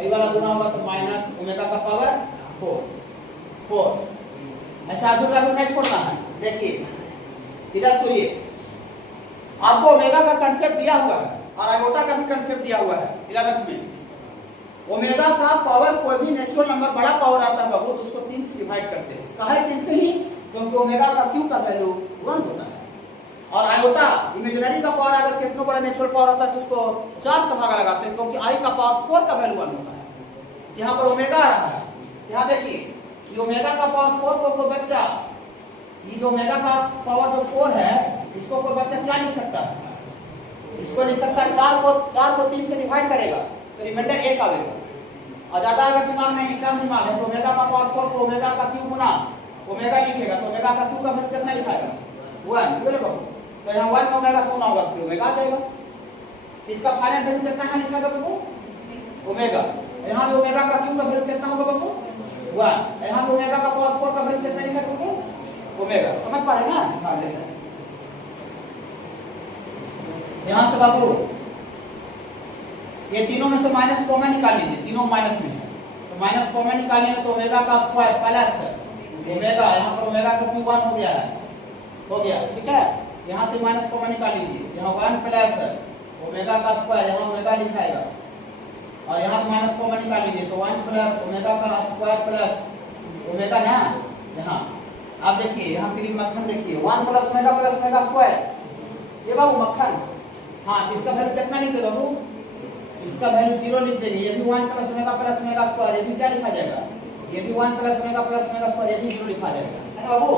ये वाला गुना होगा तो माइनस ओमेगा का पावर 4। ऐसा आजू बाजू नहीं छोड़ना है। देखिए इधर सुनिए, आपको ओमेगा का कंसेप्ट दिया हुआ है और आयोटा का भी कंसेप्ट दिया हुआ है 11th में। ओमेगा का पावर कोई भी नेचुरल नंबर बड़ा पावर आता है बाबू तो उसको 3 से डिवाइड करते हैं, कहे 3 से ही क्योंकि ओमेगा का क्यू का वैल्यू 1 होता है, और आयोटा इमेजिनरी का पावर अगर कितना बड़ा नेचुरल पावर आता है तो उसको 4 से भागा लगाते हैं, क्योंकि आई का पावर 4 का वैल्यू 1 होता है। यहाँ पर ओमेगा आ रहा है, यहाँ देखिए ये ओमेगा का पावर 4 को कोई बच्चा, ये जो ओमेगा का पावर जो 4 है इसको कोई बच्चा क्या लिख सकता है, इसको लिख सकता है 4 को 3 से डिवाइड करेगा तो रिमाइंडर 1 आएगा, और ज्यादा अगर दिमाग नहीं कम दिमाग है तो ओमेगा का पावर 4 को ओमेगा का क्यू गुना ओमेगा लिखेगा तो ओमेगा का क्यू का वैल्यू कितना लिखाएगा 1, बोले बाबू। तो यहाँ 1 में ओमेगा सोना होगा तो ओमेगा आ जाएगा, इसका फाइनल वैल्यू कितना है लिखा बाबू ओमेगा, यहाँ पे ओमेगा का क्यू का वैल्यू कितना होगा बाबू 1, यहाँ पे ओमेगा का पावर 4 का वैल्यू कितना लिखा बाबू ओमेगा, समझ पा रहे हैं ना। हाँ देखिए यहाँ से बाबू ये तीनों में से माइनस कॉमन निकाल लीजिए, तीनों माइनस में है तो माइनस कॉमन निकालेंगे तो ओमेगा का स्क्वायर प्लस ओमेगा, यहाँ पर ओमेगा का क्यू 1 हो गया, ठीक है। यहाँ से माइनस कॉमन निकाल लीजिए, यहाँ 1 प्लस ओमेगा का स्क्वायर, यहाँ ओमेगा लिखाएगा, और यहाँ माइनस कॉमन निकाल लीजिए तो 1 प्लस ओमेगा का स्क्वायर प्लस ओमेगा ना, यहाँ आप देखिए यहाँ क्रीम मक्खन देखिए 1 प्लस ओमेगा स्क्वायर, ये बाबू मक्खन, हाँ इसका वैल्यू कितना लिख दे बाबू, इसका वैल्यू 0 लिख देंगे, ये भी 1 प्लस ओमेगा स्क्वायर, ये भी क्या लिखा जाएगा, ये भी 1 प्लस ओमेगा स्क्वायर, ये भी 0 लिखा जाएगा, है ना बाबू।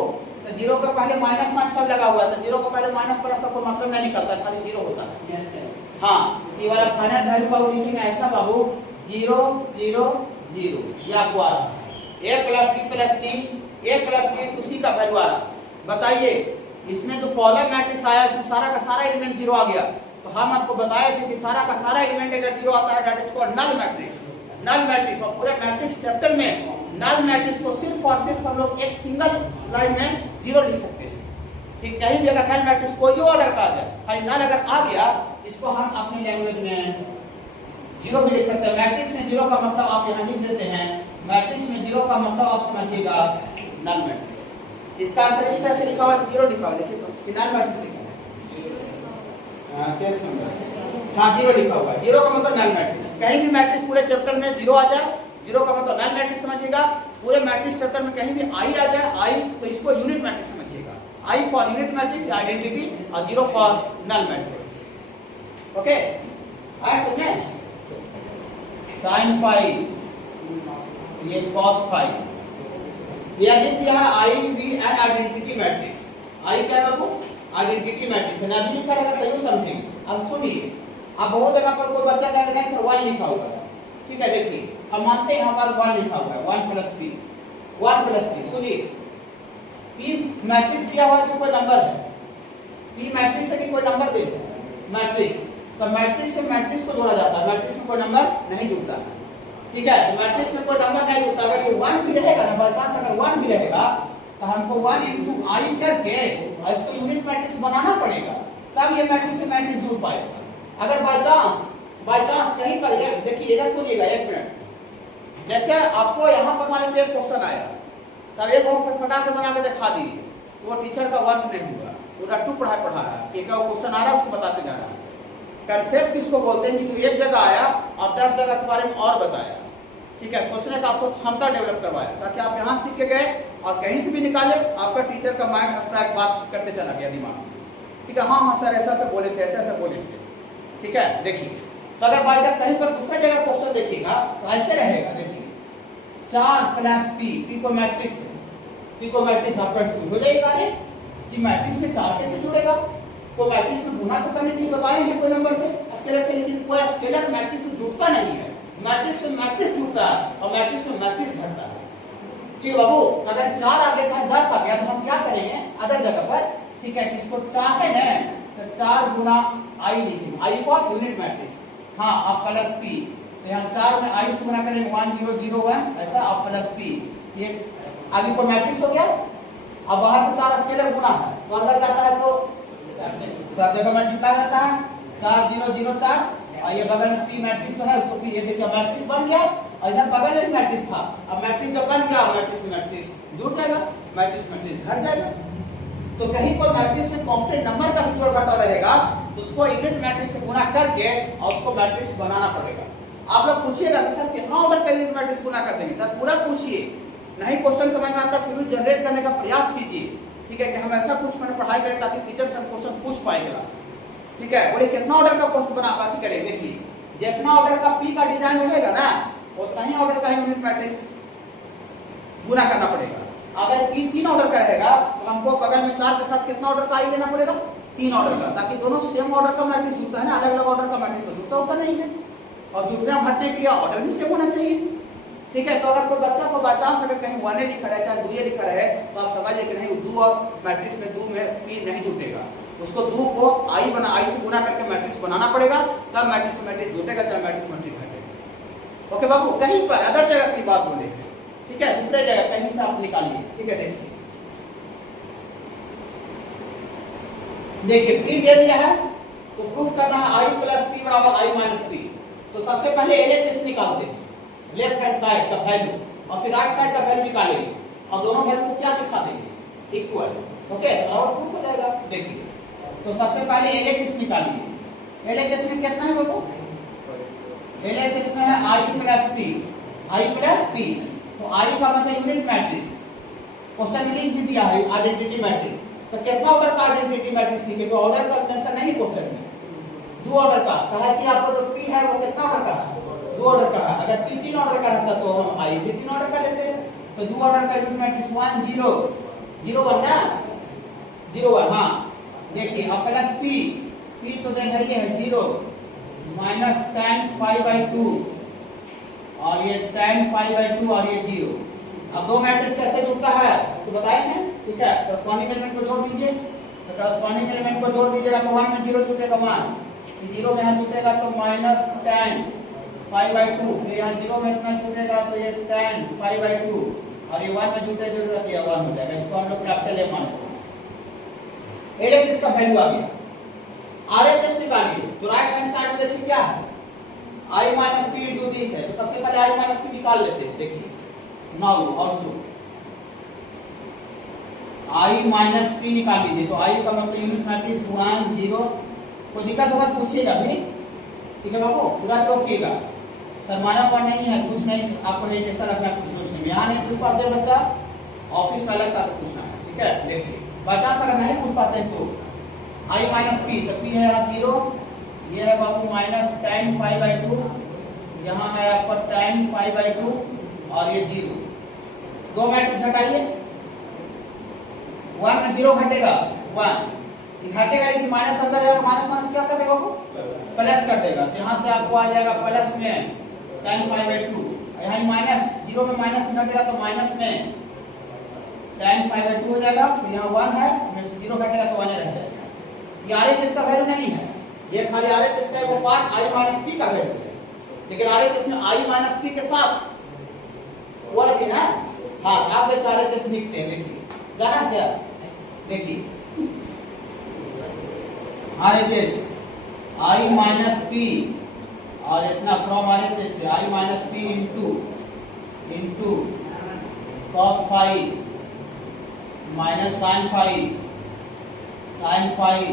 तो 0 के पहले माइनस साइन सब लगा हुआ है तो 0 के पहले माइनस प्लस का कोई मतलब नहीं निकलता, खाली 0 होता है। Yes sir. हाँ ये वाला फाइनल वैल्यू बाबू लिखेंगे ऐसा बाबू 0 0 0, ये आपको आ रहा है a plus b plus c, a plus b into c का वैल्यू आ रहा। बताइए इसमें जो कॉलम मैट्रिक्स आया इसमें सारा का सारा एलिमेंट 0 आ गया, तो हम आपको बताए थे कि सारा का सारा एलिमेंट अगर 0 आता है that is called null matrix, null matrix. और पूरे मैट्रिक्स चैप्टर में नल मैट्रिक्स को सिर्फ और सिर्फ हम लोग एक सिंगल लाइन में 0 लिख सकते हैं, ठीक। कहीं भी अगर नल मैट्रिक्स कोई ऑर्डर का आ जाए, खाली नल अगर आ गया इसको हम अपनी लैंग्वेज में 0 भी लिख सकते हैं। मैट्रिक्स में 0 का मतलब आप यहाँ लिख देते हैं, मैट्रिक्स में 0 का मतलब आप समझिएगा नल मैट्रिक्स। इसका आंसर इस तरह से लिखा हुआ है 0 लिखा हुआ है, देखिए तो नल मैट्रिक्स लिखा है, कैसे समझा, हाँ 0 लिखा हुआ है, 0 का मतलब नल मैट्रिक्स। कहीं भी मैट्रिक्स पूरे चैप्टर में 0 आ जाए, 0 का मतलब नल मैट्रिक्स समझिएगा। पूरे मैट्रिक्स चैप्टर में कहीं भी आई आ जाए, आई तो इसको यूनिट मैट्रिक्स समझिएगा, I for unit matrix identity और 0 फॉर नल मैट्रिक्स। ओके आए समझे, sin फाई ये cos फाई, ये लिख दिया है आई वी एंड आइडेंटिटी मैट्रिक्स। आई क्या है बाबू, आइडेंटिटी मैट्रिक्स है ना, अभी लिखा रहेगा तो समझेंगे। अब सुनिए, अब बहुत जगह पर कोई बच्चा कहेगा सर y लिखा हुआ है, ठीक है। देखिए हम मानते हैं हमारा 1 लिखा हुआ है, 1 प्लस p, 1 प्लस p। सुनिए p मैट्रिक्स दिया हुआ है कि कोई नंबर है, p मैट्रिक्स है कि कोई नंबर देते हैं मैट्रिक्स, तो मैट्रिक्स से मैट्रिक्स को जोड़ा जाता है, मैट्रिक्स में कोई नंबर नहीं जुड़ता है, ठीक है। तो मैट्रिक्स में कोई नंबर नहीं जुड़ता, अगर ये 1 भी रहेगा ना, बाय चांस अगर 1 भी रहेगा तो हमको 1 into i करके और इसको यूनिट मैट्रिक्स बनाना पड़ेगा, तब ये मैट्रिक्स से मैट्रिक्स जुड़ पाएगा। अगर बाय चांस कहीं पर ये देखिए, इधर सुनिएगा 1 मिनट, जैसे आपको यहाँ पर मान लीजिए क्वेश्चन आया, तब एक और फटफटा के बना के दिखा दीजिए, वो टीचर का वर्क नहीं हुआ, वो रट्टू पढ़ा है कि क्या क्वेश्चन आ रहा है उसको बताते जा रहा है। कंसेप्ट किसको बोलते हैं कि एक जगह आया और 10 जगह के बारे में और बताया, ठीक है। सोचने का आपको क्षमता डेवलप करवाया ताकि आप यहाँ सीख के गए और कहीं से भी निकाले, आपका टीचर का माइंड अब्स्ट्रैक्ट बात करते चला गया दिमाग में, ठीक है। हाँ सर ऐसा बोले थे, ऐसा बोले थे, ठीक है। देखिए तो अगर बाई चांस कहीं पर दूसरा जगह क्वेश्चन देखिएगा तो ऐसे रहेगा, देखिए 4 प्लस p को मैट्रिक्स है, p को मैट्रिक्स आपका हो जाएगा कि मैट्रिक्स में 4 कैसे जुड़ेगा, तो मैट्रिक्स में गुना तो करने की बताए हैं कोई नंबर से, स्केलर से, लेकिन कोई स्केलर मैट्रिक्स से जुड़ता नहीं है। मैट्रिक्स से मैट्रिक्स जुड़ता है और मैट्रिक्स से मैट्रिक्स घटता है। ठीक है बाबू, अगर 4 आ गया चाहे 10 आ गया तो हम क्या करेंगे अदर जगह पर, ठीक है, इसको चाहे ना तो 4 गुना आई लिखेंगे, आई फॉर यूनिट मैट्रिक्स, हाँ, अब प्लस पी, तो यहाँ 4 में आई से गुना करेंगे 1 0 0 1 ऐसा, अब प्लस पी, ये अभी को मैट्रिक्स हो गया। अब बाहर से 4 स्केलर गुना है तो अंदर जाता है तो सब जगह मल्टीप्लाई होता है, 4 0 0 4, और ये बगल में पी मैट्रिक्स जो है उसको पी, ये देखिए मैट्रिक्स बन गया, और इधर बगल में मैट्रिक्स था, अब मैट्रिक्स जब बन गया मैट्रिक्स में मैट्रिक्स जुड़ जाएगा, मैट्रिक्स मैट्रिक्स घट जाएगा। तो कहीं कोई मैट्रिक्स में कांस्टेंट नंबर का भी जोड़ घटा रहेगा तो उसको यूनिट मैट्रिक्स से गुना करके और उसको मैट्रिक्स बनाना पड़ेगा। आप लोग पूछिएगा कि सर कितना ऑर्डर का यूनिट मैट्रिक्स गुना कर देंगे, सर पूरा पूछिए, नहीं क्वेश्चन समझ में आता फिर भी जनरेट करने का प्रयास कीजिए, ठीक है, कि हम ऐसा कुछ मैंने पढ़ाई करें ताकि टीचर सब क्वेश्चन पूछ पाए क्लास में, ठीक है। बोले कितना ऑर्डर का क्वेश्चन बना बात करें, देखिए जितना ऑर्डर का पी का डिजाइन रहेगा ना उतना ही ऑर्डर का यूनिट मैट्रिक्स गुना करना पड़ेगा। अगर पी 3 ऑर्डर का रहेगा तो हमको बगल में 4 के साथ कितना ऑर्डर का आई लेना पड़ेगा, 3 ऑर्डर का, ताकि दोनों सेम ऑर्डर का मैट्रिक्स जुड़ता है ना, अलग अलग ऑर्डर का मैट्रिक्स तो जुड़ता होता नहीं है, और जुड़ना घटने के लिए ऑर्डर भी सेम होना चाहिए, ठीक है। तो अगर कोई बच्चा को बाय चांस अगर कहीं 1 लिखा रहे चाहे 2 लिखा रहे तो आप समझ लें कि नहीं 2 और मैट्रिक्स में 2 में पी नहीं जुटेगा, उसको 2 को आई से गुना करके मैट्रिक्स बनाना पड़ेगा, तब मैट्रिक्स मैट्रिक्स जुटेगा, चाहे मैट्रिक्स मैट्रिक्स घटेगा। ओके बाबू, कहीं पर अदर जगह की बात बोले, ठीक है, दूसरे जगह कहीं से आप निकालिए, ठीक है। देखिए पी दे दिया है तो प्रूफ करना है आई प्लस पी बराबर आई माइनस पी, तो सबसे पहले एलएचएस निकालते हैं, लेफ्ट हैंड साइड का वैल्यू, और फिर राइट साइड का वैल्यू निकालेंगे और दोनों वैल्यू को क्या दिखा देंगे, इक्वल, ओके, और प्रूफ हो जाएगा। देखिए तो सबसे पहले एलएचएस निकालिए, एलएचएस में कितना है बाबू, एलएचएस में है आई प्लस पी, आई प्लस पी, तो आई का मतलब यूनिट मैट्रिक्स, क्वेश्चन में लिख भी दिया है आइडेंटिटी मैट्रिक्स, तो कितना ऑर्डर का आइडेंटिटी मैट्रिक्स लिखे, तो ऑर्डर का मेंशन नहीं क्वेश्चन में, 2 ऑर्डर का कहा कि आपको जो पी है वो कितना ऑर्डर का है, 2 ऑर्डर का है। अगर पी 3 ऑर्डर का रहता तो हम आई भी 3 ऑर्डर का लेते, तो 2 ऑर्डर का यूनिट मैट्रिक्स 1 0 0 1 ना 0 1, हाँ देखिए अब प्लस पी, पी तो देखिए है 0 माइनस tan 5/2 और ये tan 5/2 और ये 0। अब 2 मैट्रिक्स कैसे जुड़ता है तो बताए हैं, ठीक है, कॉरस्पॉन्डिंग एलिमेंट को जोड़ दीजिए, तो कॉरस्पॉन्डिंग एलिमेंट को जोड़ दीजिएगा तो 1 में 0 जुटेगा 1, 0 में यहाँ जुटेगा तो माइनस tan 5/2, फिर यहाँ 0 में इतना जुटेगा तो ये tan 5/2 और ये 1 में जुटे जरूरत है 1 हो जाएगा, इसको हम लोग कैपिटल ए मान लेंगे। एलएचएस का वैल्यू आ गया, आरएचएस निकालिए, तो राइट हैंड साइड में देखिए क्या है, i minus P into this है, तो सबसे पहले i माइनस पी निकाल लेते हैं। देखिए now also i minus P निकाल लीजिए, तो i का मतलब यूनिट मैट्रिक्स 1 0, कोई दिक्कत होगा पूछिएगा भी, ठीक है बाबू, पूरा रोकिएगा, शर्माना हुआ नहीं है, कुछ नहीं, आपको नहीं कैसा रखना कुछ नहीं, यहाँ नहीं पूछ पाते बच्चा, ऑफिस में अलग से आपको पूछना है, ठीक है। देखिए बच्चा अगर नहीं पूछ पाते हैं तो i माइनस पी, तो p है यहाँ 0, ये है बाबू माइनस tan 5/2, यहाँ है आपका tan 5/2 और ये 0, 2 मैट्रिक्स घटाइए, 1 में 0 घटेगा 1, घटेगा लेकिन माइनस अंदर है, माइनस माइनस क्या कर देगा वो प्लस कर देगा, तो यहाँ से आपको आ जाएगा प्लस में tan 5/2, यहाँ माइनस 0 में माइनस घटेगा तो माइनस में tan 5/2 हो जाएगा, फिर यहाँ 1 है, में से 0 घटेगा तो 1 रह जाएगा। ये आरएचएस का वैल्यू नहीं है, ये खाली आरएचएस का वो पार्ट i माइनस पी का वैल्यू है, लेकिन आरएचएस में i माइनस पी के साथ वो रखी ना, हाँ आप देखिए आरएचएस लिखते हैं, देखिए जाना क्या, देखिए आरएचएस i माइनस पी और इतना फ्रॉम आरएचएस से i minus P into cos phi minus sin phi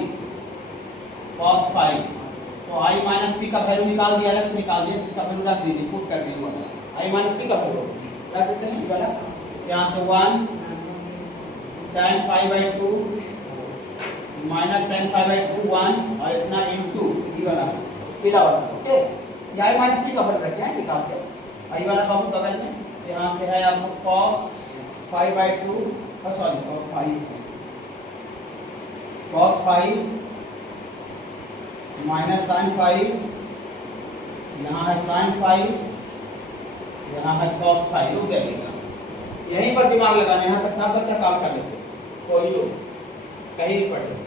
cos phi, तो i माइनस पी का वैल्यू निकाल दिया, अलग से निकाल दिया, इसका वैल्यू रख दीजिए, पुट कर दीजिए, i माइनस पी का वैल्यू रख देते हैं वाला, यहाँ से 1 tan 5/2 माइनस tan 5/2 1 और इतना इंटू ये वाला पीला वाला, ओके, ये i माइनस पी का वैल्यू रखे हैं निकाल के, i वाला बाबू बगल में, यहाँ से है आपको cos 5/2, sorry cos 5 minus sine five, यहाँ है साइन फाइव, यहाँ है कॉस फाइव। रुक जाइएगा, यहीं पर दिमाग लगाना, यहाँ तक सब बच्चा काम कर लेते, कोई कहीं पढ़े,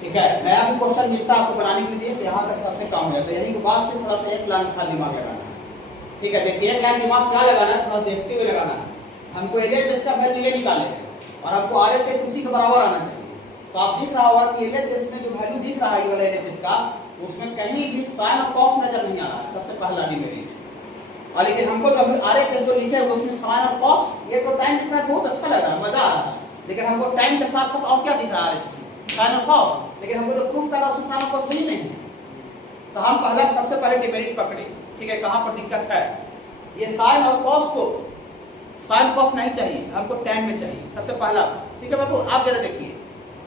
ठीक है। नया भी क्वेश्चन मिलता है आपको बनाने के लिए, तो यहाँ तक सबसे काम हो जाता है। यहीं के बाद से थोड़ा सा एक लाइन का दिमाग लगाना है, ठीक है। देखिए एक लाइन दिमाग क्या लगाना है, थोड़ा देखते हुए लगाना है। हमको LHS का वैल्यू ये निकाले है और हमको RHS उसी के बराबर आना चाहिए। तो आप दिख रहा होगा कि LHS में जो वैल्यू दिख रहा है ये वाला LHS का, उसमें कहीं भी साइन और कॉस नजर नहीं आ रहा है, सबसे पहला डिमेरिट। और लेकिन हमको जब RHS जो लिखे हुए उसमें साइन और कॉस, ये तो टाइम दिख रहा है, बहुत अच्छा लग रहा है, मजा आ रहा है। लेकिन हमको टाइम के साथ साथ और क्या दिख रहा है RHS में, साइन और कॉस। लेकिन हमको जो प्रूफ करना उसमें साइन और कॉस ही नहीं है। तो हम पहला सबसे पहले डिमेरिट पकड़े, ठीक है। कहाँ पर दिक्कत है, ये साइन और कॉस को, साइन कॉस नहीं चाहिए हमको, टैन में चाहिए सबसे पहला, ठीक है बाबू। आप जरा देखिए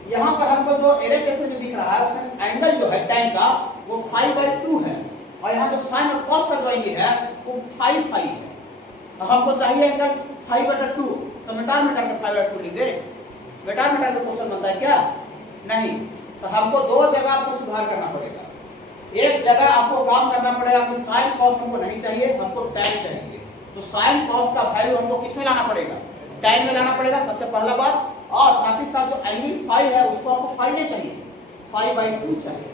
यहाँ पर हमको जो LHS में जो दिख रहा है उसमें एंगल जो है टैन का वो 5/2 है, और यहाँ जो साइन और कॉस का जो एंगल है वो 5 है। तो हमको चाहिए एंगल 5/2, तो मीटर मीटर में 5/2 लिख दे। मीटर मीटर का क्वेश्चन बनता है क्या, नहीं। तो हमको दो जगह आपको सुधार करना पड़ेगा। एक जगह आपको काम करना पड़ेगा कि साइन कॉस हमको नहीं चाहिए, हमको टैन चाहिए। तो साइन कॉस का वैल्यू हमको किस में लाना पड़ेगा, टैन में लाना पड़ेगा सबसे पहला बात। और साथ ही साथ जो एंगल 5 है उसको आपको 5 नहीं चाहिए, 5/2 चाहिए।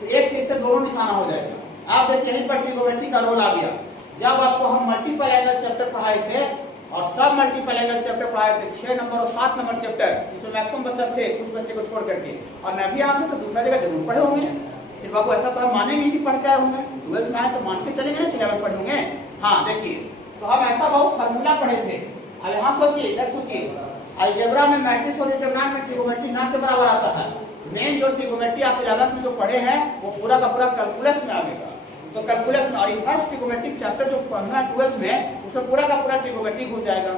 तो एक तीर से दोनों निशाना हो जाएगा। आप देखिए यहीं पर ट्रिगोनोमेट्री का रोल आ गया। जब आपको हम मल्टीपल एंगल चैप्टर पढ़ाए थे और सब मल्टीपल एंगल चैप्टर पढ़ाए थे, 6 नंबर और 7 नंबर चैप्टर, इसमें मैक्सिमम बच्चा थे, कुछ बच्चे को छोड़ करके, और मैं भी आते तो दूसरा जगह जरूर पढ़े होंगे। फिर बाबू ऐसा तो हम मानेंगे कि पढ़ के आए होंगे, 12th में आए तो मान के चलेंगे ना कि 11 पढ़े होंगे। हाँ देखिए, तो हम ऐसा बहुत फार्मूला पढ़े थे। अब यहाँ सोचिए, इधर सोचिए, अलजेब्रा में मैट्रिक्स और डिटरमिनेंट में ट्रिगोनोमेट्री ना के बराबर आता है। मेन जो ट्रिगोनोमेट्री आप 11th में जो पढ़े हैं वो पूरा का पूरा कैलकुलस में आएगा। तो कैलकुलस में और इनवर्स ट्रिगोनोमेट्रिक चैप्टर जो पढ़ना है 12th में, उसमें पूरा का पूरा ट्रिगोनोमेट्री घुस जाएगा,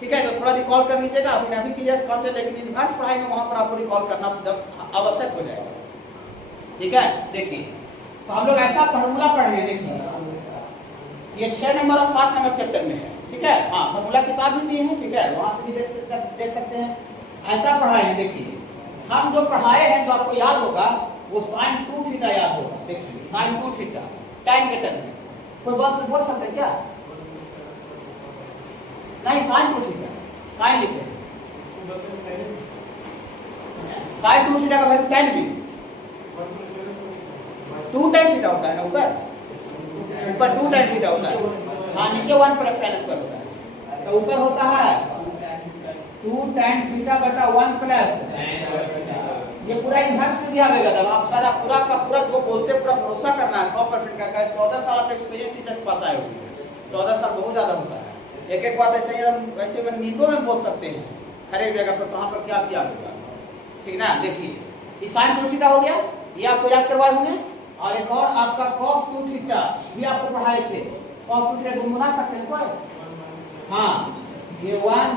ठीक है। तो थोड़ा रिकॉल कर लीजिएगा, अभी नहीं कीजिए कॉन्सेप्ट, लेकिन इनवर्स पढ़ाई में वहां पर आपको रिकॉल करना जब आवश्यक हो जाएगा, ठीक है। देखिए तो हम लोग ऐसा फार्मूला पढ़े हैं, देखिए ये 6 नंबर और 7 नंबर चैप्टर में है, ठीक है। हाँ फार्मूला किताब भी दी है, ठीक है, वहां से भी देख सकते हैं। ऐसा पढ़ाए हैं, देखिए हम जो पढ़ाए हैं जो आपको याद होगा वो साइन 2 थीटा याद होगा। देखिए साइन 2 थीटा टैन के टर्म में, कोई बात बोल सकते हैं क्या, नहीं साइन 2 थीटा, साइन लिखते हैं, साइन 2 थीटा का वैल्यू टैन में 2 tan थीटा होता है ना, ऊपर 2 tan थीटा होता है, हाँ नीचे 1 + tan स्क्वायर होता है। तो ऊपर होता है 2 tan थीटा बटा 1 + ये पूरा इनवर्स में दिया गया था। आप सारा पूरा का पूरा जो बोलते पूरा भरोसा करना है 100% का। 14 साल आप एक्सपीरियंस टीचर के पास आए होंगे, 14 साल बहुत ज्यादा होता है। एक एक बात ऐसे ही हम वैसे में नींदों में बोल सकते हैं हर एक जगह पर, कहाँ पर क्या चीज आएगा, ठीक ना। देखिए ये साइन 2 थीटा हो गया, ये आपको याद करवाए होंगे। और एक और आपका cos 2 थीटा भी आपको पढ़ाए थे, cos 2 थीटा गुणा सकते हैं कोई, हाँ ये 1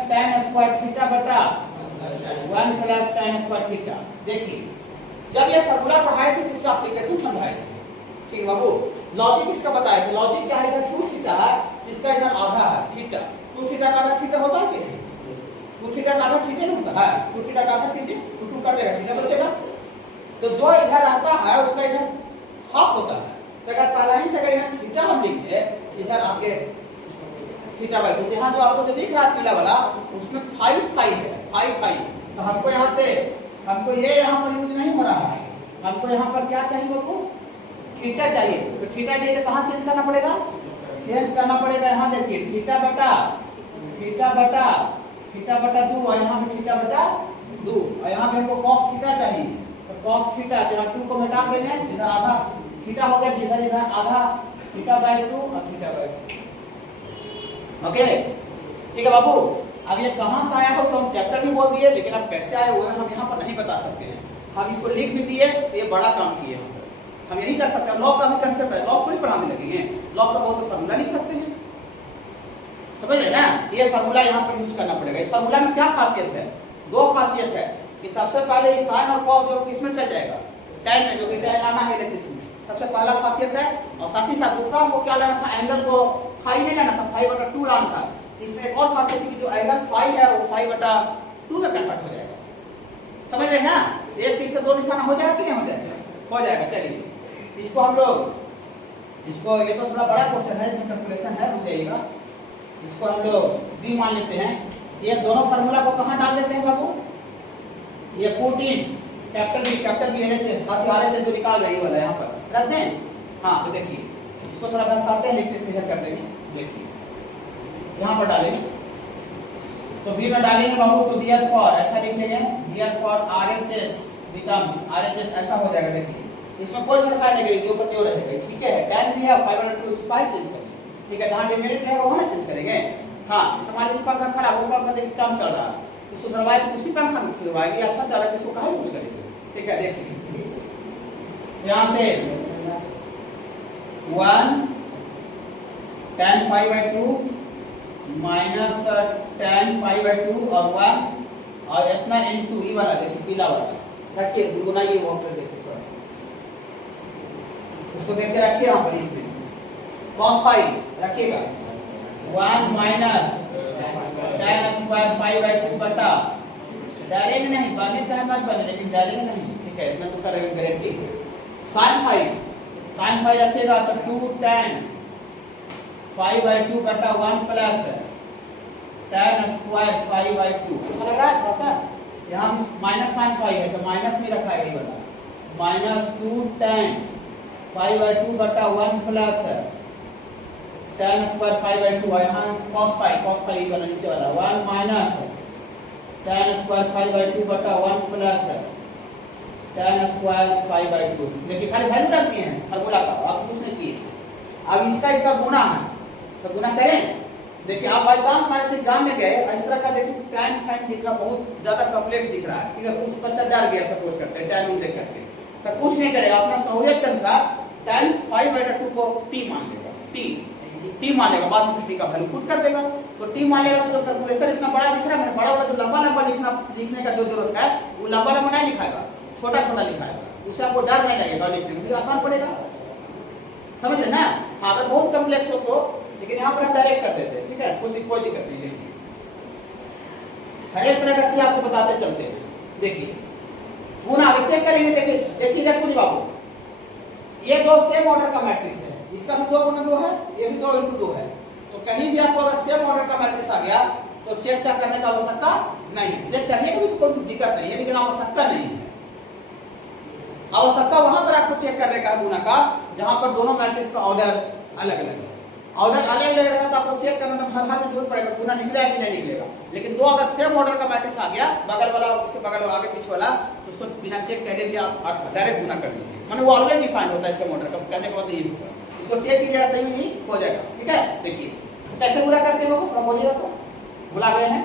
- tan स्क्वायर थीटा बटा 1 + tan स्क्वायर थीटा। देखिए जब ये फार्मूला पढ़ाए थे तो इसका एप्लीकेशन समझाए थे, ठीक बाबू। लॉजिक इसका बताए थे, लॉजिक क्या है, इधर 2 थीटा है, इसका इधर आधा है थीटा, 2 थीटा का आधा थीटा होता है कि नहीं, 2 थीटा का आधा थीटा नहीं होता है, 2 थीटा का आधा कीजिए 2 कर देगा, थीटा बचेगा। तो जो इधर आता है उसका इधर हाफ होता है। तो अगर पहला ही से अगर यहाँ थीटा हम लिख दे, इधर आपके थीटा/2, यहाँ जो आपको जो दिख रहा है पीला वाला उसमें 5 है, 5। तो हमको यहाँ से हमको ये यहाँ पर यूज नहीं हो रहा है, हमको यहाँ पर क्या चाहिए बाबू, थीटा चाहिए। तो थीटा चाहिए तो कहाँ चेंज करना पड़ेगा, चेंज करना पड़ेगा यहाँ देखिए थीटा बटा 2 और यहाँ पे थीटा/2 और यहाँ पे हमको cos थीटा चाहिए। तो cos थीटा जहाँ 2 को घटा देंगे, इधर आधा थीटा हो गया, इधर आधा थीटा/2 और थीटा/2, ओके ठीक है बाबू। अब ये कहाँ से आया हो तो हम चैप्टर भी बोल दिए, लेकिन अब कैसे आए वो हम यहाँ पर नहीं बता सकते हैं। हम इसको लिख भी दिए तो ये बड़ा काम किए हम यही कर सकते हैं। लॉग का भी कंसेप्ट है, लॉग थोड़ी पढ़ाने लगेंगे, लॉग का बहुत फार्मूला लिख सकते हैं, समझ रहे ना। ये फार्मूला यहाँ पर यूज करना पड़ेगा। इस फार्मूला में क्या खासियत है, 2 खासियत है कि सबसे पहले इस साइन और कॉस जो किसमें चल जाएगा, टैन में, जो कि टैन लाना है इलेक्ट्रिसिटी में, सबसे पहला खासियत है। और साथ ही साथ दूसरा हमको क्या लाना था, एंगल को फाई नहीं लाना था, 5/2 लाना था। इसमें एक और खासियत है कि जो एंगल फाई है वो 5/2 में कन्वर्ट हो जाएगा, समझ रहे हैं ना। एक तीर से दो निशाना हो जाएगा कि नहीं हो जाएगा? हो जाएगा। चलिए इसको हम लोग इसको ये तो थोड़ा बड़ा क्वेश्चन है, इसमें कैलकुलेशन है, रुक जाइएगा। इसको हम लोग बी मान लेते हैं। ये दोनों फार्मूला को कहाँ डाल देते हैं बाबू? ये put in capital B LHS बाकी आरएचएस जो निकाल रही वाला यहाँ पर रख दें। हाँ तो देखिए इसको थोड़ा घसाते हैं, लिखते से कर देंगे। देखिए यहाँ पर डालेंगे तो बी में डालेंगे बाबू तो डियर फॉर ऐसा लिख लेंगे, dear for RHS becomes RHS ऐसा हो जाएगा। देखिए इसमें कोई सरकार नहीं करेगी, ऊपर क्यों रहेगा? ठीक है, tan भी है 502 उसका ही चेंज करेंगे। ठीक है, जहां डिमेरिट रहेगा वहां चेंज करेंगे। हां मान लीजिए पंखा खराब हो, पंखा देखिए काम चल रहा है तो सुधरवाए तो उसी पंखा में सुधरवाएगी, अच्छा चल रहा है इसको काहे कुछ करेंगे। ठीक है, देखिए यहां से 1 tan 5/2 माइनस tan 5/2 और 1 और इतना इनटू ई वाला देखिए पीला वाला रखिए, दुगुना ये वहां पर देखिए थोड़ा उसको देख के रखिए यहाँ पर इसमें cos पाई रखिएगा 1 माइनस tan स्क्वायर 5/2 बटा डायरेक्ट नहीं बने चाहे मत बने लेकिन डायरेक्ट नहीं। ठीक है, इतना तो करेंगे गारंटी। sin 5 रखिएगा तो 2 tan 5/2 बटा 1 प्लस tan स्क्वायर 5/2। अच्छा लग रहा है थोड़ा सा? यहाँ माइनस sin 5 है तो माइनस में रखा है ये वाला माइनस 2 tan 5/2 बटा 1 प्लस tan स्क्वायर 5/2 और यहाँ cos पाई ये वाला नीचे वाला 1 माइनस tan स्क्वायर 5/2 बटा 1 प्लस tan स्क्वायर 5/2। देखिए खाली वैल्यू रख दिए हैं फार्मूला का, आप कुछ नहीं किए। अब इसका गुना है तो गुना करें। देखिए आप बाई चांस हमारे एग्जाम में गए इस तरह का देखिए tan फाइन दिख रहा बहुत ज्यादा कॉम्प्लेक्स दिख रहा है। ठीक है, कुछ बच्चा डर गया सपोज करते हैं tan देख करके तो कुछ नहीं करेगा, अपना सहूलियत के अनुसार tan 5/2 को t मान लेगा, t मान लेगा, बाद में t का वैल्यू पुट कर देगा तो t मान लेगा। तो कैलकुलेशन इतना बड़ा दिख रहा है, मैंने बड़ा वाला जो लंबा लिखने का जो जरूरत है वो लंबा नहीं लिखाएगा, छोटा लिखाएगा, उससे आपको डर नहीं लगेगा लिखने में, आसान पड़ेगा। समझ रहे ना? अगर बहुत कॉम्प्लेक्स हो तो, लेकिन यहाँ पर हम डायरेक्ट कर देते हैं। ठीक है, कोई दिक्कत नहीं। देखिए हर एक तरह का चीज आपको बताते चलते हैं। देखिए गुना आगे चेक करेंगे। देखिए सुनिए बाबू, ये दो सेम ऑर्डर का मैट्रिक्स है, इसका भी 2 गुना 2 है, ये भी 2 × 2 है। तो कहीं भी आपको अगर सेम ऑर्डर का मैट्रिक्स आ गया तो चेक करने का आवश्यकता नहीं है। चेक करने की भी तो कोई दिक्कत नहीं है, लेकिन आवश्यकता नहीं है। आवश्यकता वहां पर आपको चेक करने का गुना का जहां पर दोनों मैट्रिक्स का ऑर्डर अलग अलग है। ऑर्डर अलग अलग रहेगा तो आपको चेक करने में हर हाल में जरूर पड़ेगा गुना निकलेगा कि नहीं निकलेगा। लेकिन दो अगर सेम ऑर्डर का मैट्रिक्स आ गया, बगल वाला उसके बगल आगे पीछे वाला, तो उसको बिना चेक करे भी आप डायरेक्ट गुना कर दीजिए, माने वो ऑलरेडी डिफाइंड होता है सेम ऑर्डर का। कहने का मतलब ये होगा, इसको चेक कीजिएगा तो ही हो जाएगा। ठीक है, देखिए कैसे गुना करते हैं लोग, थोड़ा बोलिएगा तो भुला गए हैं।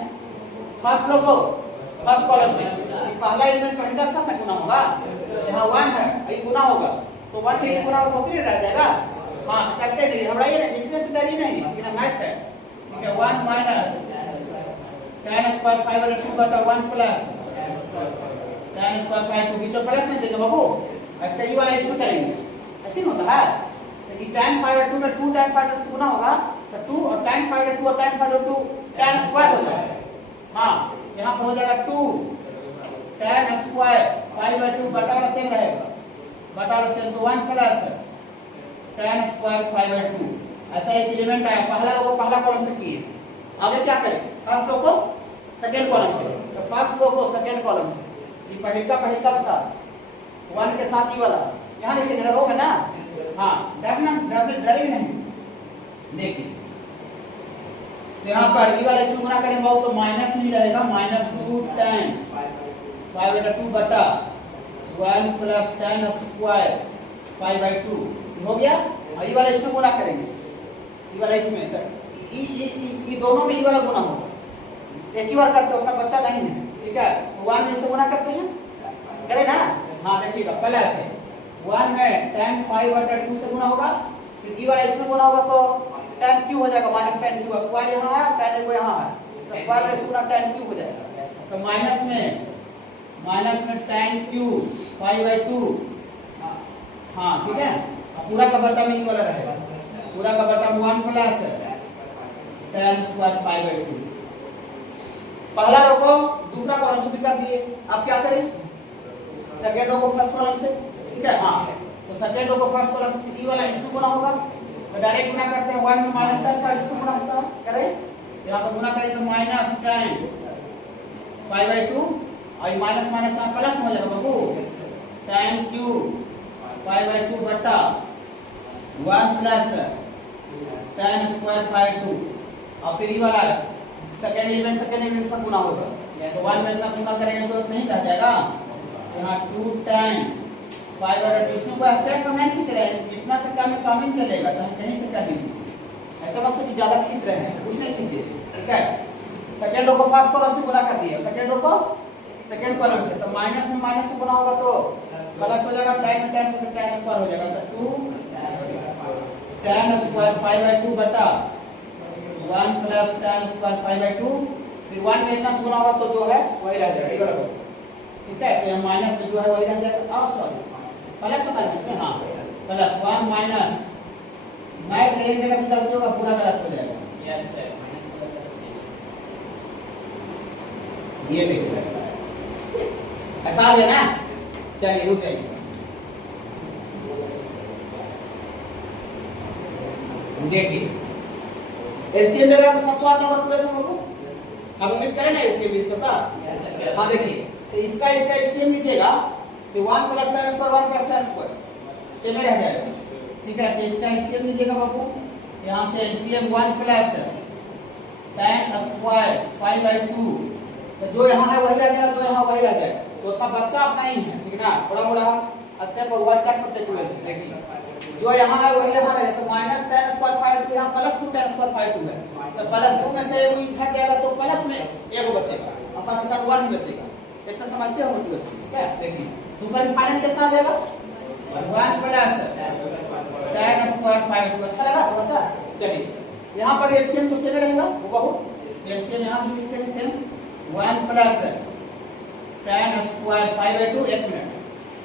फर्स्ट लोग फर्स्ट कॉलम से पहला एलिमेंट पहला सब में गुना होगा, यहाँ 1 है ये गुना होगा तो 1 में गुना होगा तो रह जाएगा। हाँ करते जाइए, घबराइए नहीं, लिखने से डरिए नहीं, बिना मैथ है। ठीक है, 1 माइनस tan स्क्वायर 5/2 बटा 1 प्लस tan स्क्वायर 5 को बीच में प्लस नहीं देंगे बाबू, इसका ये वाला इसमें करेंगे, ऐसे होता है। तो ये tan 5/2 में 2 tan 5/2 से गुना होगा तो 2 और tan 5/2 और tan 5/2 tan स्क्वायर हो जाएगा। हाँ यहाँ पर हो जाएगा 2 tan स्क्वायर 5/2 बटा वाला सेम रहेगा, बटा वाला सेम तो 1 प्लस tan स्क्वायर 5/2। ऐसा एक एलिमेंट आया, पहला रो को पहला कॉलम से किए, आगे क्या करें फर्स्ट रो को सेकंड कॉलम से, तो फर्स्ट रो को सेकंड कॉलम से, ये पहला के साथ 1 के साथ ही वाला यहाँ लिखे जरा होगा ना। हाँ डरेंगे नहीं। देखिए तो यहाँ पर ये वाला इसमें गुना करेंगे तो माइनस में ही रहेगा, -2 tan 5/2 बटा 1 प्लस tan स्क्वायर 5/2 हो गया। और ये वाला इसमें गुना करेंगे, ये वाला इसमें ये दोनों में ये वाला गुना होगा, एक ही बार करते हो, अपना बच्चा नहीं है। ठीक है, तो 1 में इसे गुना करते हैं, करें ना। हाँ देखिएगा पहले से 1 में tan 5/2 से गुना होगा, फिर ये वाला इसमें गुना होगा तो tan क्यू हो जाएगा, -tan क्यू, स्क्वायर यहाँ है tan को यहाँ है तो स्क्वायर में गुना tan क्यू हो जाएगा। तो माइनस में tan क्यू 5/2। हाँ ठीक है, पूरा का बटा में ये वाला रहेगा, पूरा का बटा में 1 प्लस tan स्क्वायर 5/2। पहला रो को दूसरा कॉलम से भी कर दिए। अब क्या करें, सेकेंड रो को फर्स्ट कॉलम से, ठीक है। हाँ, तो सेकेंड रो को फर्स्ट कॉलम से ई वाला इसमें गुना होगा, तो डायरेक्ट गुना करते हैं 1 में माइनस का स्क्वायर इसमें गुना होता है, करें यहाँ पर गुना करें तो माइनस tan 5/2 और माइनस माइनस यहाँ प्लस हो जाएगा बाबू, tan क्यूब 5/2 बटा 1 प्लस tan स्क्वायर 5/2 और फिर ये वाला सेकेंड एलिमेंट सब गुना होगा, तो 1 में इतना गुना करेंगे तो नहीं रह जाएगा, यहाँ 2 tan 5/2 इसमें कोई एस्पेक्ट कम नहीं खींच रहे हैं, इतना से कम में कम ही चलेगा, चाहे कहीं से कर लीजिए, ऐसा मत सोचिए ज्यादा खींच रहे हैं, कुछ नहीं खींचिए, ठीक है। सेकेंड रो को फर्स्ट कॉलम से गुना कर दिए, सेकेंड रो को सेकेंड कॉलम से, तो माइनस में माइनस से गुना होगा तो प्लस हो जाएगा, tan में tan से tan स्क्वायर हो जाएगा, तो 2 tan स्क्वायर 5/2 बटा 1 प्लस tan स्क्वायर 5/2, फिर 1 में इतना से गुना होगा तो जो है वही रह जाएगा, ये बराबर, ठीक है। तो यहाँ माइनस में जो है वही रह जाएगा, सॉरी प्लस होता है इसमें, हाँ प्लस 1 माइनस मैथ एक जगह भी गलती होगा पूरा गलत हो जाएगा, यस सर, ये देखिए ऐसा आ गया ना, चलिए रुक जाइए, देखिए एलसीएम लेगा तो सबको आता होगा प्लस होगा, अब उम्मीद करें ना एलसीएम भी सबका, हाँ देखिए तो इसका एलसीएम लीजिएगा तो 1 plus tan square 1 plus tan square same ही रह जाएगा, ठीक है। तो इसका एलसीएम लीजिएगा बाबू, यहाँ से एलसीएम 1 प्लस tan स्क्वायर 5/2, तो जो यहाँ है वही रह जाएगा, जो यहाँ वही रह जाएगा, तो उतना बच्चा अपना ही है, ठीक ना, थोड़ा मोड़ा स्टेप वर्क कर सकते हैं, देखिए जो यहाँ है वही यहाँ है, तो माइनस tan स्क्वायर 5/2 यहाँ प्लस 2 tan स्क्वायर 5/2 है, तो प्लस 2 में से एक घट जाएगा तो प्लस में एक बचेगा और साथ ही साथ 1 ही बचेगा, इतना समझते हो मोटिव, ठीक है। देखिए ऊपर में फाइनल कितना आ जाएगा 1 प्लस tan स्क्वायर 5/2, अच्छा लगा थोड़ा सा, चलिए यहाँ पर एलसीएम तो सेम रहेगा, वो बहुत एलसीएम यहाँ भी लिखते हैं सेम 1 प्लस tan स्क्वायर 5/2, एक मिनट,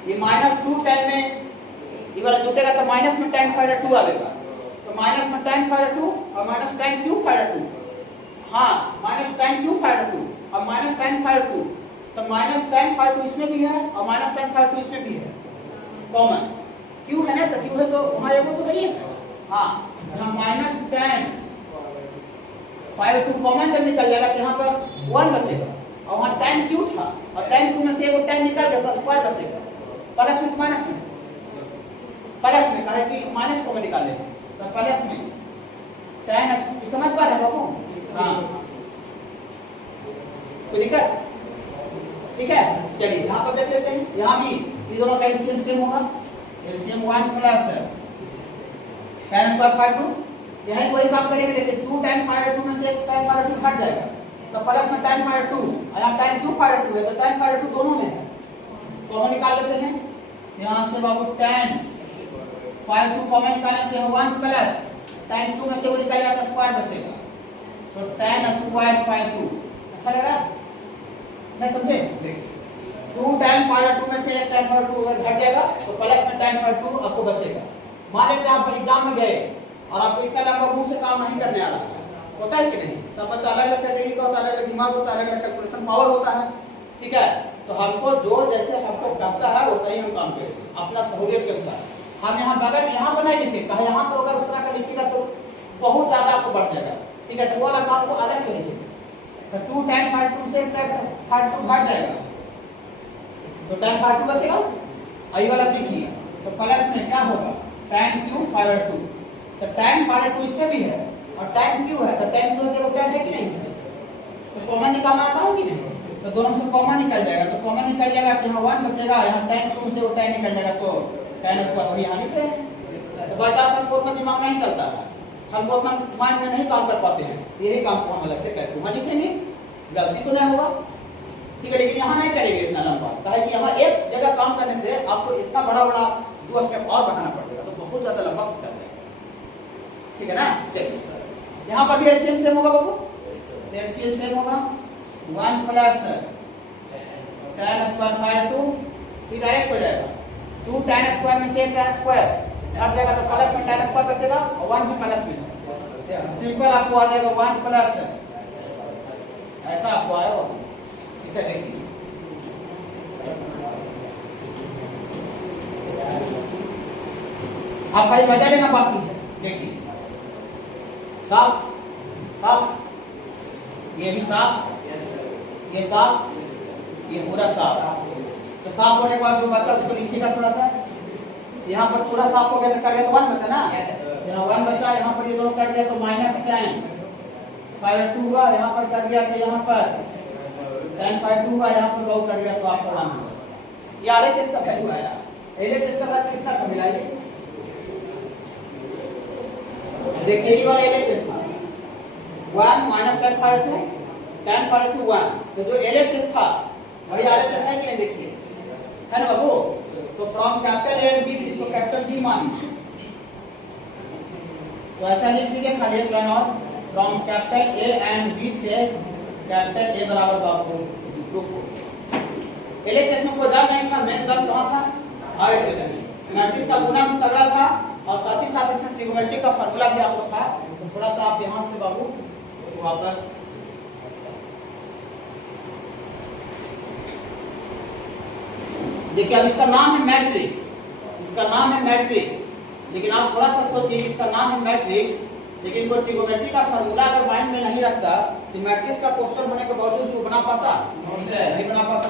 ये माइनस 2 tan में ये वाला जुटेगा तो माइनस में tan 5/2 आएगा, तो माइनस में tan 5/2 और माइनस tan क्यूब 5/2, हाँ माइनस tan क्यूब 5/2 और माइनस tan 5/2, तो माइनस tan 5/2 इसमें भी है और माइनस tan 5/2 इसमें भी है, कॉमन क्यू है ना, तो क्यू है तो वहाँ एगो तो नहीं है, हाँ यहाँ माइनस tan 5/2 कॉमन जब निकल जाएगा तो यहाँ पर 1 बचेगा और वहाँ tan क्यू था और tan क्यू में से एगो tan निकल गया तो स्क्वायर बचेगा, प्लस में माइनस में, प्लस में कहे कि माइनस को में निकाले तो प्लस में tan समझ पा रहे बाबू, हाँ कोई दिक्कत, ठीक है। चलिए यहाँ पर देख लेते हैं, यहाँ भी ये दोनों का एलसीएम सेम होगा, एलसीएम 1 प्लस tan स्क्वायर 5/2, यहाँ वही काम करेंगे, देखिए 2 tan 5/2 में से tan 5/2 घट जाएगा तो प्लस में tan 5/2 और यहाँ tan क्यूब 5/2 है, तो tan 5/2 दोनों में है, तो हम निकाल लेते हैं, यहाँ से बाबू tan 5/2 कॉमन निकालेंगे, 1 प्लस tan क्यूब में से वो निकाल जाएगा स्क्वायर बचेगा, तो tan स्क्वायर 5/2, अच्छा लग रहा नहीं समझे, 2 tan 5/2 में से एक tan 5/2 अगर घट जाएगा तो प्लस में tan 5/2 आपको बचेगा। मान लेते आप एग्जाम में गए और आपको इतना लंबा मुंह से काम नहीं करने आ रहा है, होता है कि नहीं, सब बच्चा अलग अलग कैटेगरी का होता है, अलग अलग दिमाग होता है, अलग अलग कैलकुलेशन पावर होता है, ठीक है। तो हमको जो जैसे हमको कहता है वो सही हम काम करें अपना सहूलियत के अनुसार, हम यहाँ बगल यहाँ पर नहीं लिखे, कहा यहाँ पर अगर उस तरह का लिखिएगा तो बहुत ज्यादा आपको बढ़ जाएगा, ठीक है, वो वाला काम को अलग से लिखिएगा, तो 2 tan 5/2 से tan 5/2 घट जाएगा तो tan 5/2 बचेगा, आई वाला लिखिए, तो प्लस में क्या होगा tan क्यूब 5/2, तो tan 5/2 इसमें भी है और tan क्यूब है, तो tan क्यूब देखो tan है कि नहीं, तो कॉमन निकालना आता है कि नहीं, तो दोनों से कॉमन निकल जाएगा, तो कॉमन निकल जाएगा तो यहाँ 1 बचेगा, यहाँ tan क्यूब से वो tan निकल जाएगा तो tan स्क्वायर वही यहाँ लिखते हैं, तो बच्चा सबको उतना दिमाग नहीं चलता है, हमको उतना माइंड में नहीं काम कर पाते हैं, यही काम को हम अलग से करते हैं, वहाँ लिखेंगे गलती तो नहीं होगा, ठीक है, लेकिन यहाँ नहीं करेंगे इतना लंबा, कहे कि यहाँ एक जगह काम करने से आपको इतना बड़ा बड़ा 2 स्टेप और बढ़ाना पड़ेगा, तो बहुत ज्यादा लंबा चल जाएगा, ठीक है ना। चलिए यहाँ पर भी एलसीएम सेम होगा बाबू, एलसीएम सेम होगा 1 प्लस tan स्क्वायर 5/2, फिर डायरेक्ट हो जाएगा 2 tan स्क्वायर में से tan स्क्वायर हट जाएगा तो प्लस में tan स्क्वायर बचेगा और 1 भी प्लस में, सिंपल आपको आ जाएगा 1 प्लस, ऐसा आपको आएगा, ठीक है। देखिए आप खाली बजा लेना, बाकी है देखिए साफ साफ, ये भी साफ, ये साफ, ये पूरा साफ। तो साफ होने के बाद जो बचा उसको लिखिएगा थोड़ा सा। यहाँ पर पूरा साफ हो गया तो कट गया तो 1 बचा ना, यहाँ 1 बचा, यहाँ पर ये दोनों कट गया तो -10 5/2 हुआ, यहाँ पर कट गया तो यहाँ पर 10/2 हुआ, यहाँ पर बहुत कट गया तो आपका 1 हुआ। ये RHS का वैल्यू आया। LHS का वैल्यू कितना था मिलाइए, देखिए ये वाला LHS था 1 - 10/2 10/2 1, तो जो LHS था वही RHS है कि नहीं, देखिए है ना बाबू। तो from capital A and B से इसको कैपिटल B मानिए, तो ऐसा लिख दीजिए खाली एक लाइन और, from capital A and B से कैपिटल A बराबर बाबू 2 LHS में कोई दम नहीं था, मेन दम कहाँ था, RHS में। मैट्रिक्स का गुना भी सरल था और साथ ही साथ इसमें ट्रिगोनोमेट्री का फार्मूला भी आपको था। तो थोड़ा सा आप यहाँ से बाबू वापस देखिए, अब इसका नाम है मैट्रिक्स, इसका नाम है मैट्रिक्स, लेकिन आप थोड़ा सा सोचिए, इसका नाम है मैट्रिक्स, लेकिन कोई ट्रिगोनोमेट्री का फार्मूला अगर माइंड में नहीं रखता तो मैट्रिक्स का क्वेश्चन होने के बावजूद वो बना पाता नहीं बना पाता।